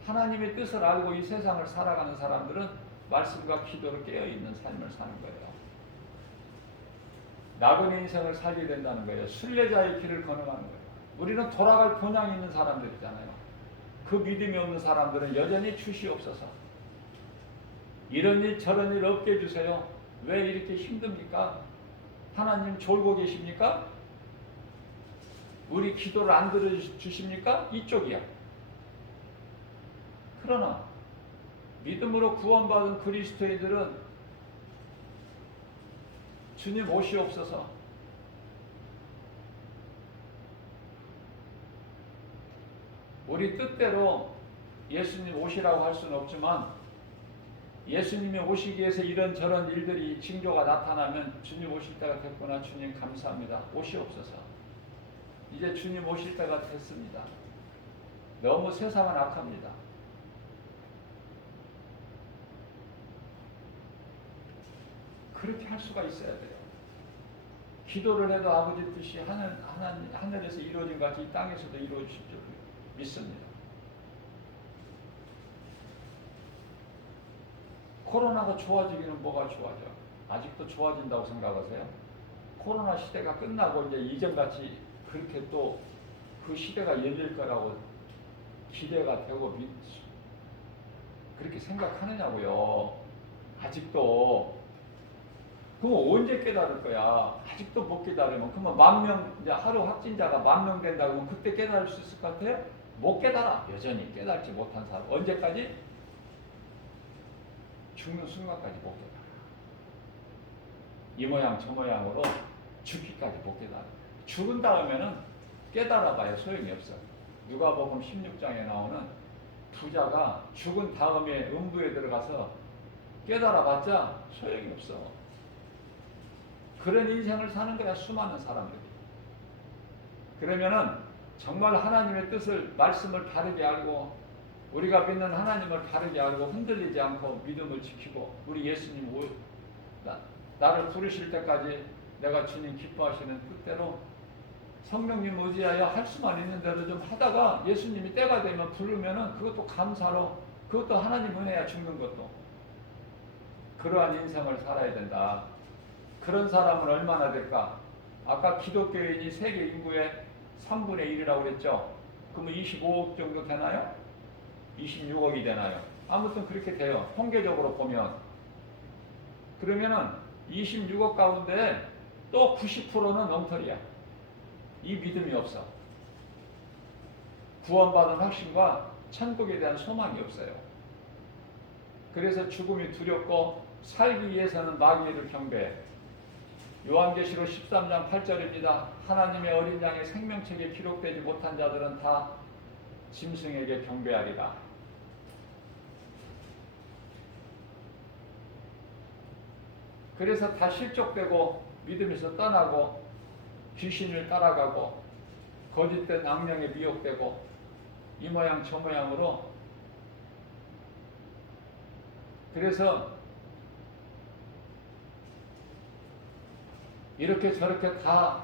하나님의 뜻을 알고 이 세상을 살아가는 사람들은 말씀과 기도로 깨어있는 삶을 사는 거예요. 나그네 인생을 살게 된다는 거예요. 순례자의 길을 걸어가는 거예요. 우리는 돌아갈 본향이 있는 사람들이잖아요. 그 믿음이 없는 사람들은 여전히 주시옵소서. 이런 일 저런 일 없게 해주세요. 왜 이렇게 힘듭니까? 하나님 졸고 계십니까? 우리 기도를 안 들어주십니까? 이쪽이야. 그러나 믿음으로 구원받은 그리스도인들은 주님 오시옵소서. 우리 뜻대로 예수님 오시라고 할 수는 없지만 예수님이 오시기 위해서 이런저런 일들이 징조가 나타나면 주님 오실 때가 됐구나. 주님 감사합니다. 오시옵소서. 이제 주님 오실 때가 됐습니다. 너무 세상은 악합니다. 그렇게 할 수가 있어야 돼요. 기도를 해도 아버지 뜻이 하늘에서 이루어진 것 같이 이 땅에서도 이루어질 줄 믿습니다. 코로나가 좋아지기는 뭐가 좋아져? 아직도 좋아진다고 생각하세요? 코로나 시대가 끝나고 이제 이전같이 그렇게 또 그 시대가 열릴 거라고 기대가 되고 그렇게 생각하느냐고요. 아직도. 그럼 언제 깨달을 거야? 아직도 못 깨달으면 그러면 10,000명 이제 하루 확진자가 10,000명 된다 그러면 그때 깨달을 수 있을 것 같아요? 못 깨달아. 여전히 깨달지 못한 사람. 언제까지? 죽는 순간까지 못 깨달아. 이 모양 저 모양으로 죽기까지 못 깨달아. 죽은 다음에는 깨달아봐야 소용이 없어. 누가복음 16장에 나오는 부자가 죽은 다음에 음부에 들어가서 깨달아봤자 소용이 없어. 그런 인생을 사는 거야, 수많은 사람들이. 그러면은 정말 하나님의 뜻을, 말씀을 바르게 알고 우리가 믿는 하나님을 바르게 알고 흔들리지 않고 믿음을 지키고 우리 예수님 나를 부르실 때까지 내가 주님 기뻐하시는 뜻대로 성령님 의지하여 할 수만 있는 대로 좀 하다가 예수님이 때가 되면 부르면은 그것도 감사로, 그것도 하나님 은혜야. 죽는 것도. 그러한 인생을 살아야 된다. 그런 사람은 얼마나 될까? 아까 기독교인이 세계 인구의 3분의 1이라고 그랬죠? 그러면 25억 정도 되나요? 26억이 되나요? 아무튼 그렇게 돼요. 통계적으로 보면. 그러면은 26억 가운데 또 90%는 엉터리야. 이 믿음이 없어. 구원받은 확신과 천국에 대한 소망이 없어요. 그래서 죽음이 두렵고 살기 위해서는 마귀를 경배해. 요한계시록 13장 8절입니다. 하나님의 어린 양의 생명책에 기록되지 못한 자들은 다 짐승에게 경배하리라. 그래서 다 실족되고 믿음에서 떠나고 귀신을 따라가고 거짓된 악령에 미혹되고 이 모양 저 모양으로, 그래서 이렇게 저렇게 다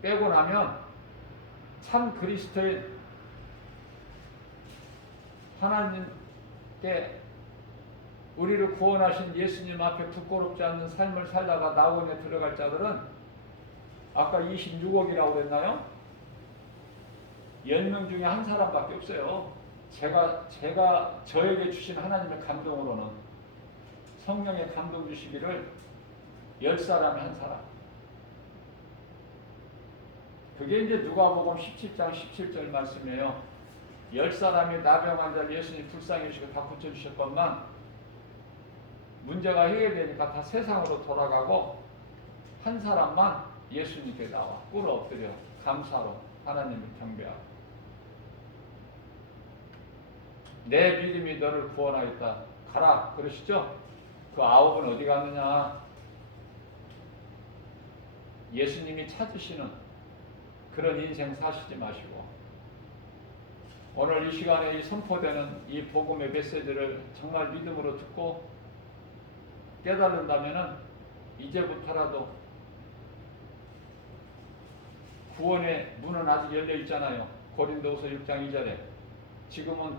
빼고 나면 참 그리스도인 하나님께 우리를 구원하신 예수님 앞에 부끄럽지 않는 삶을 살다가 낙원에 들어갈 자들은 아까 26억이라고 그랬나요? 10명 중에 한 사람밖에 없어요. 제가 저에게 주신 하나님의 감동으로는, 성령의 감동 주시기를 10사람에 한 사람. 그게 이제 누가복음 17장 17절 말씀이에요. 10사람이 나병 환자를 예수님 불쌍히 여기시고 다 고쳐주셨건만 문제가 해결되니까 다 세상으로 돌아가고 한 사람만 예수님께 나와 꿇어 엎드려 감사로 하나님을 경배하고, 내 믿음이 너를 구원하였다. 가라 그러시죠? 그 9은 어디 갔느냐? 예수님이 찾으시는 그런 인생 사시지 마시고 오늘 이 시간에 이 선포되는 이 복음의 메시지를 정말 믿음으로 듣고 깨달은다면은 이제부터라도 구원의 문은 아직 열려 있잖아요. 고린도후서 6장 2절에 지금은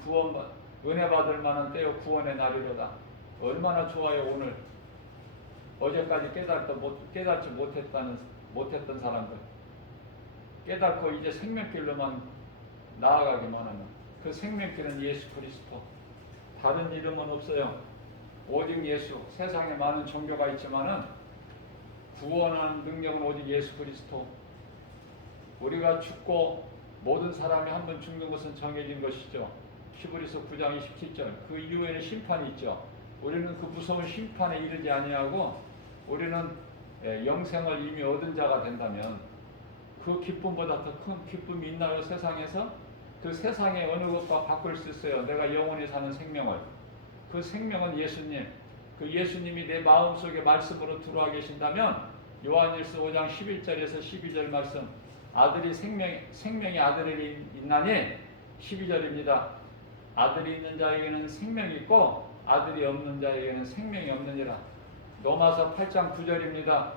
은혜 받을 만한 때요 구원의 날이로다. 얼마나 좋아요. 오늘 어제까지 깨닫지 못했던 사람들 깨닫고 이제 생명길로만 나아가기만 하면 그 생명길은 예수 그리스도, 다른 이름은 없어요. 오직 예수. 세상에 많은 종교가 있지만은 구원하는 능력은 오직 예수 그리스도. 우리가 죽고 모든 사람이 한 번 죽는 것은 정해진 것이죠. 히브리서 9장 27절. 그 이후에는 심판이 있죠. 우리는 그 무서운 심판에 이르지 아니하고 우리는 영생을 이미 얻은 자가 된다면 그 기쁨보다 더 큰 기쁨이 있나요? 세상에서? 그 세상의 어느 것과 바꿀 수 있어요. 내가 영원히 사는 생명을. 그 생명은 예수님. 그 예수님이 내 마음속에 말씀으로 들어와 계신다면 요한일서 5장 11절에서 12절 말씀, 아들이 생명이 아들이 있나니 12절입니다. 아들이 있는 자에게는 생명이 있고 아들이 없는 자에게는 생명이 없느니라. 로마서 8장 9절입니다.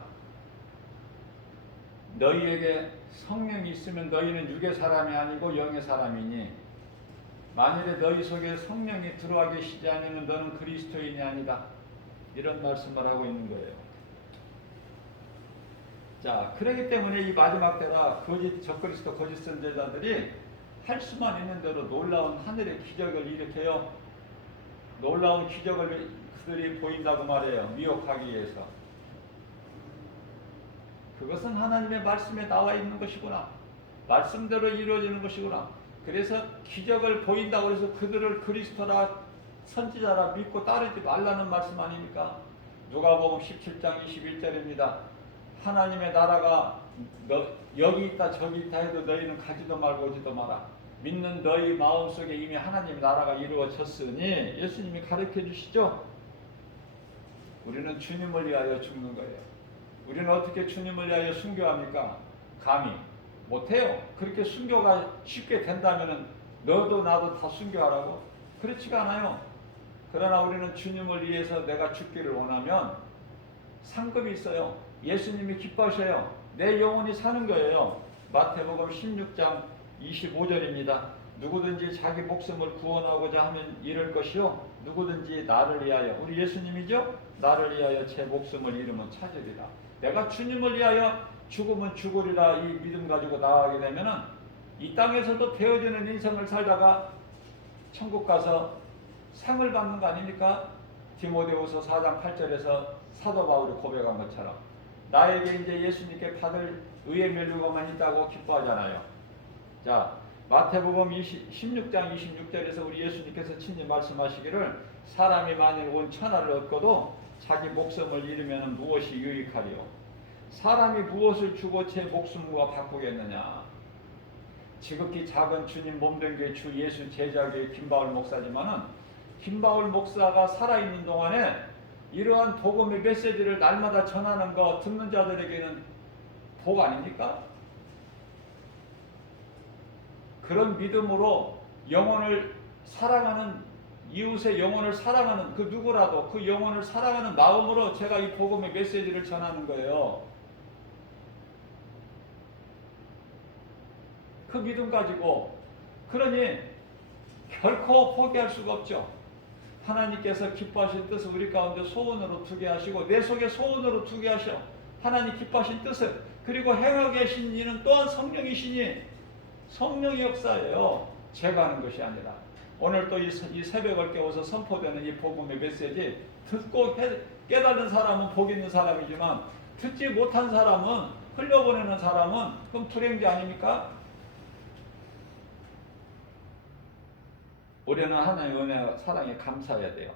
너희에게 성령이 있으면 너희는 육의 사람이 아니고 영의 사람이니 만일에 너희 속에 성령이 들어와 계시지 않으면 너는 그리스도인이 아니다. 이런 말씀을 하고 있는 거예요. 자, 그렇기 때문에 이 마지막 때라 거짓 적그리스도 거짓 선지자들이 할 수만 있는 대로 놀라운 하늘의 기적을 일으켜요. 놀라운 기적을 그들이 보인다고 말해요. 미혹하기 위해서. 그것은 하나님의 말씀에 나와 있는 것이구나. 말씀대로 이루어지는 것이구나. 그래서 기적을 보인다고 해서 그들을 그리스도라 선지자라 믿고 따르지 말라는 말씀 아닙니까? 누가복음 17장 21절입니다. 하나님의 나라가 여기 있다 저기 있다 해도 너희는 가지도 말고 오지도 마라. 믿는 너희 마음속에 이미 하나님의 나라가 이루어졌으니 예수님이 가르쳐 주시죠. 우리는 주님을 위하여 죽는 거예요. 우리는 어떻게 주님을 위하여 순교합니까? 감히 못해요. 그렇게 순교가 쉽게 된다면 너도 나도 다 순교하라고? 그렇지가 않아요. 그러나 우리는 주님을 위해서 내가 죽기를 원하면 상급이 있어요. 예수님이 기뻐하셔요. 내 영혼이 사는 거예요. 마태복음 16장 25절입니다. 누구든지 자기 목숨을 구원하고자 하면 잃을 것이요 누구든지 나를 위하여, 우리 예수님이죠? 나를 위하여 제 목숨을 잃으면 찾으리라. 내가 주님을 위하여 죽으면 죽으리라 이 믿음 가지고 나가게 되면은 이 땅에서도 되어지는 인생을 살다가 천국 가서 상을 받는 거 아닙니까? 디모데후서 4장 8절에서 사도 바울이 고백한 것처럼 나에게 이제 예수님께 받을 의의 면류관만 있다고 기뻐하잖아요. 자, 마태복음 16장 26절에서 우리 예수님께서 친히 말씀하시기를 사람이 만일 온 천하를 얻고도 자기 목숨을 잃으면 무엇이 유익하리요? 사람이 무엇을 주고 제 목숨과 바꾸겠느냐? 지극히 작은 주님 몸된 교회 주 예수 제자교회 김바울 목사지만은 김바울 목사가 살아있는 동안에 이러한 복음의 메시지를 날마다 전하는 거 듣는 자들에게는 복 아닙니까? 그런 믿음으로 영혼을 사랑하는, 이웃의 영혼을 사랑하는 그 누구라도 그 영혼을 사랑하는 마음으로 제가 이 복음의 메시지를 전하는 거예요. 그 믿음 가지고. 그러니 결코 포기할 수가 없죠. 하나님께서 기뻐하신 뜻을 우리 가운데 소원으로 두게 하시고 내 속에 소원으로 두게 하셔. 하나님 기뻐하신 뜻을, 그리고 행하고 계신 이는 또한 성령이시니 성령의 역사예요. 제가 하는 것이 아니라. 오늘 또 이 새벽을 깨워서 선포되는 이 복음의 메시지 듣고 깨닫는 사람은 복 있는 사람이지만 듣지 못한 사람은, 흘려보내는 사람은 그럼 불행자 아닙니까? 우리는 하나님의 은혜와 사랑에 감사해야 돼요.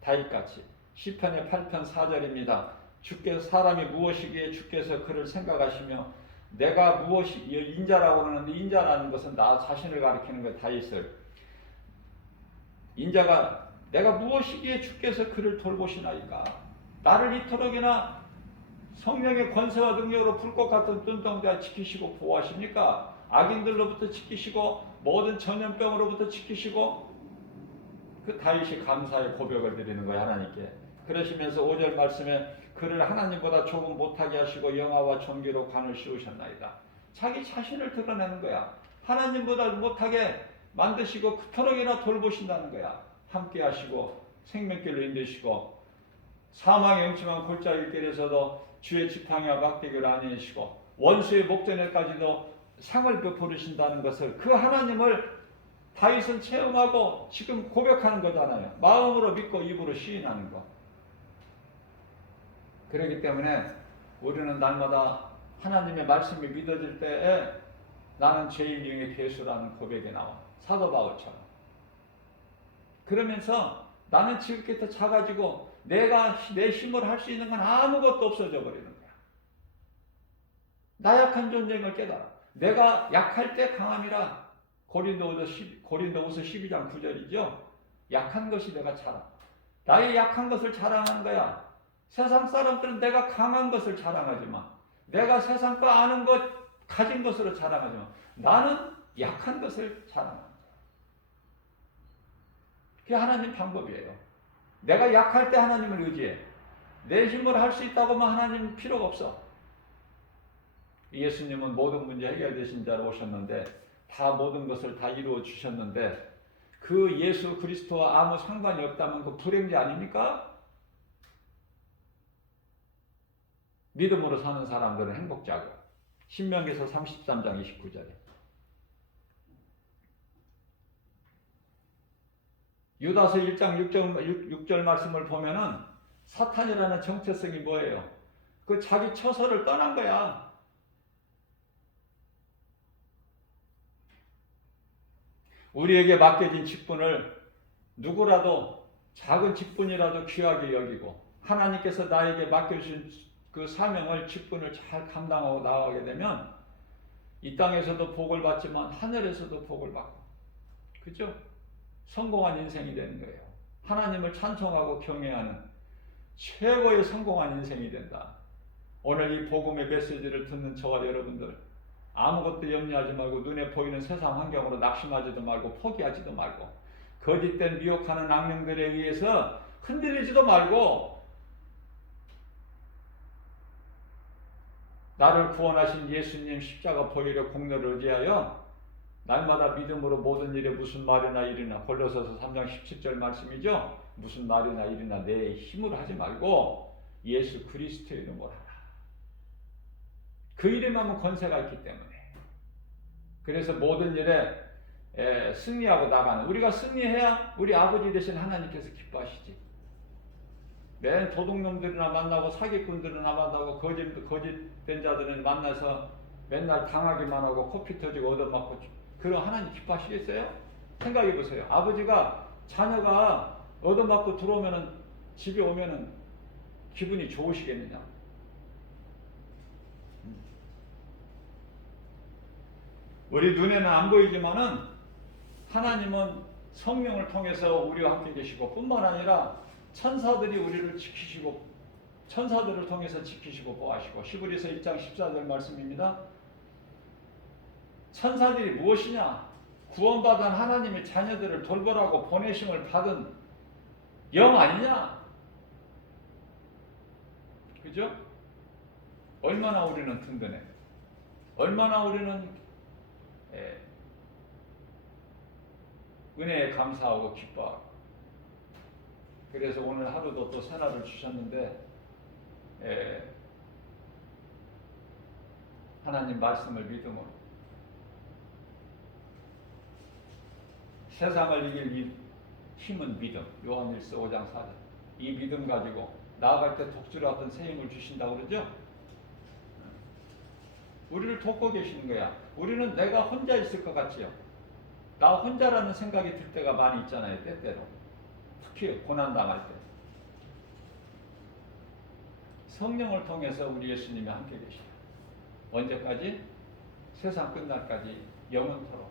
다윗같이 시편의 8편 4절입니다. 주께서 사람이 무엇이기에 주께서 그를 생각하시며, 내가 무엇이 인자라고 하는데 인자라는 것은 나 자신을 가리키는 거예요. 다윗을 인자가 내가 무엇이기에 주께서 그를 돌보시나이까? 나를 이토록이나 성령의 권세와 능력으로 불꽃 같은 눈동자 지키시고 보호하십니까? 악인들로부터 지키시고 모든 전염병으로부터 지키시고. 그 다윗이 감사의 고백을 드리는 거예요, 하나님께. 그러시면서 5절 말씀에 그를 하나님보다 조금 못하게 하시고 영화와 존귀로 관을 씌우셨나이다. 자기 자신을 드러내는 거야. 하나님보다 못하게 만드시고 그토록이나 돌보신다는 거야. 함께 하시고 생명길로 인도시고 사망의 음침한 골짜기 길에서도 주의 지팡이와 막대기를 안위시고 원수의 목전에까지도 상을 베푸르신다는 것을, 그 하나님을 다윗은 체험하고 지금 고백하는 거잖아요. 마음으로 믿고 입으로 시인하는 거. 그렇기 때문에 우리는 날마다 하나님의 말씀이 믿어질 때에 나는 죄인 중에 괴수라는 고백이 나와. 사도 바울처럼. 그러면서 나는 지극히 더 작아지고 내가 내 힘으로 할 수 있는 건 아무것도 없어져 버리는 거야. 나약한 존재인 걸 깨달아. 내가 약할 때 강함이라. 고린도후서 12장 9절이죠. 약한 것이 내가 자랑. 나의 약한 것을 자랑하는 거야. 세상 사람들은 내가 강한 것을 자랑하지만, 내가 세상 거 아는 것, 가진 것으로 자랑하지만, 나는 약한 것을 자랑한다. 그게 하나님 방법이에요. 내가 약할 때 하나님을 의지해. 내 힘으로 할 수 있다고만 하나님 필요가 없어. 예수님은 모든 문제 해결되신 자로 오셨는데, 다 모든 것을 다 이루어 주셨는데, 그 예수 그리스도와 아무 상관이 없다면 그 불행자 아닙니까? 믿음으로 사는 사람들은 행복자고. 신명기서 33장 29절에. 유다서 1장 6절 말씀을 보면은 사탄이라는 정체성이 뭐예요? 그 자기 처소를 떠난 거야. 우리에게 맡겨진 직분을 누구라도 작은 직분이라도 귀하게 여기고 하나님께서 나에게 맡겨주신 그 사명을 직분을 잘 감당하고 나가게 되면 이 땅에서도 복을 받지만 하늘에서도 복을 받고, 그죠? 성공한 인생이 되는 거예요. 하나님을 찬송하고 경외하는 최고의 성공한 인생이 된다. 오늘 이 복음의 메시지를 듣는 저와 여러분들, 아무것도 염려하지 말고 눈에 보이는 세상 환경으로 낙심하지도 말고 포기하지도 말고 거짓된 미혹하는 악령들에 의해서 흔들리지도 말고 나를 구원하신 예수님 십자가 보혈의 공로를 의지하여 날마다 믿음으로 모든 일에 무슨 말이나 일이나, 골로새서 3장 17절 말씀이죠. 무슨 말이나 일이나 내 힘으로 하지 말고 예수 그리스도의 이름으로 하라. 그 이름하면 권세가 있기 때문에. 그래서 모든 일에 승리하고 나가는, 우리가 승리해야 우리 아버지 되신 하나님께서 기뻐하시지. 맨 도둑놈들이나 만나고 사기꾼들이나 만나고 거짓된 자들은 만나서 맨날 당하기만 하고 코피 터지고 얻어맞고, 그럼 하나님 기뻐하시겠어요? 생각해 보세요. 아버지가 자녀가 얻어맞고 들어오면은, 집에 오면은 기분이 좋으시겠느냐? 우리 눈에는 안 보이지만은 하나님은 성령을 통해서 우리와 함께 계시고, 뿐만 아니라 천사들이 우리를 지키시고, 천사들을 통해서 지키시고 보호하시고. 히브리서 1장 14절 말씀입니다. 천사들이 무엇이냐? 구원받은 하나님의 자녀들을 돌보라고 보내심을 받은 영 아니냐? 그죠? 얼마나 우리는 든든해. 얼마나 우리는 은혜에 감사하고 기뻐하고. 그래서 오늘 하루도 또 새날을 주셨는데 하나님 말씀을 믿음으로 세상을 이길 힘은 믿음. 요한일서 5장 4절. 이 믿음 가지고 나아갈 때 독주로 어떤 새 힘을 주신다고 그러죠? 우리를 돕고 계시는 거야. 우리는 내가 혼자 있을 것 같지요. 나 혼자라는 생각이 들 때가 많이 있잖아요. 때때로. 특히 고난당할 때. 성령을 통해서 우리 예수님이 함께 계시다. 언제까지? 세상 끝날까지 영원토록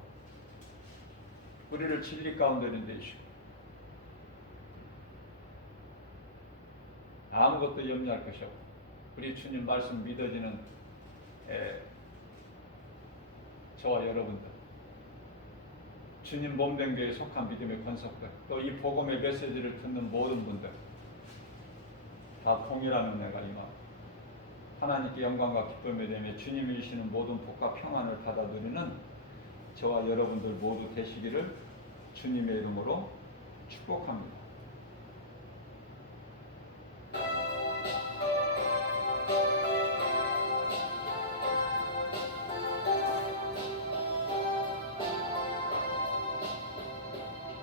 우리를 진리 가운데 내주시고 아무것도 염려할 것이 없고 우리 주님 말씀 믿어지는 저와 여러분들, 주님 몸된 교회에 속한 믿음의 권속들, 또 이 복음의 메시지를 듣는 모든 분들 다 동일한 은혜가 임하고 하나님께 영광과 기쁨을 내며 주님이 주시는 모든 복과 평안을 받아 누리는 저와 여러분들 모두 되시기를 주님의 이름으로 축복합니다.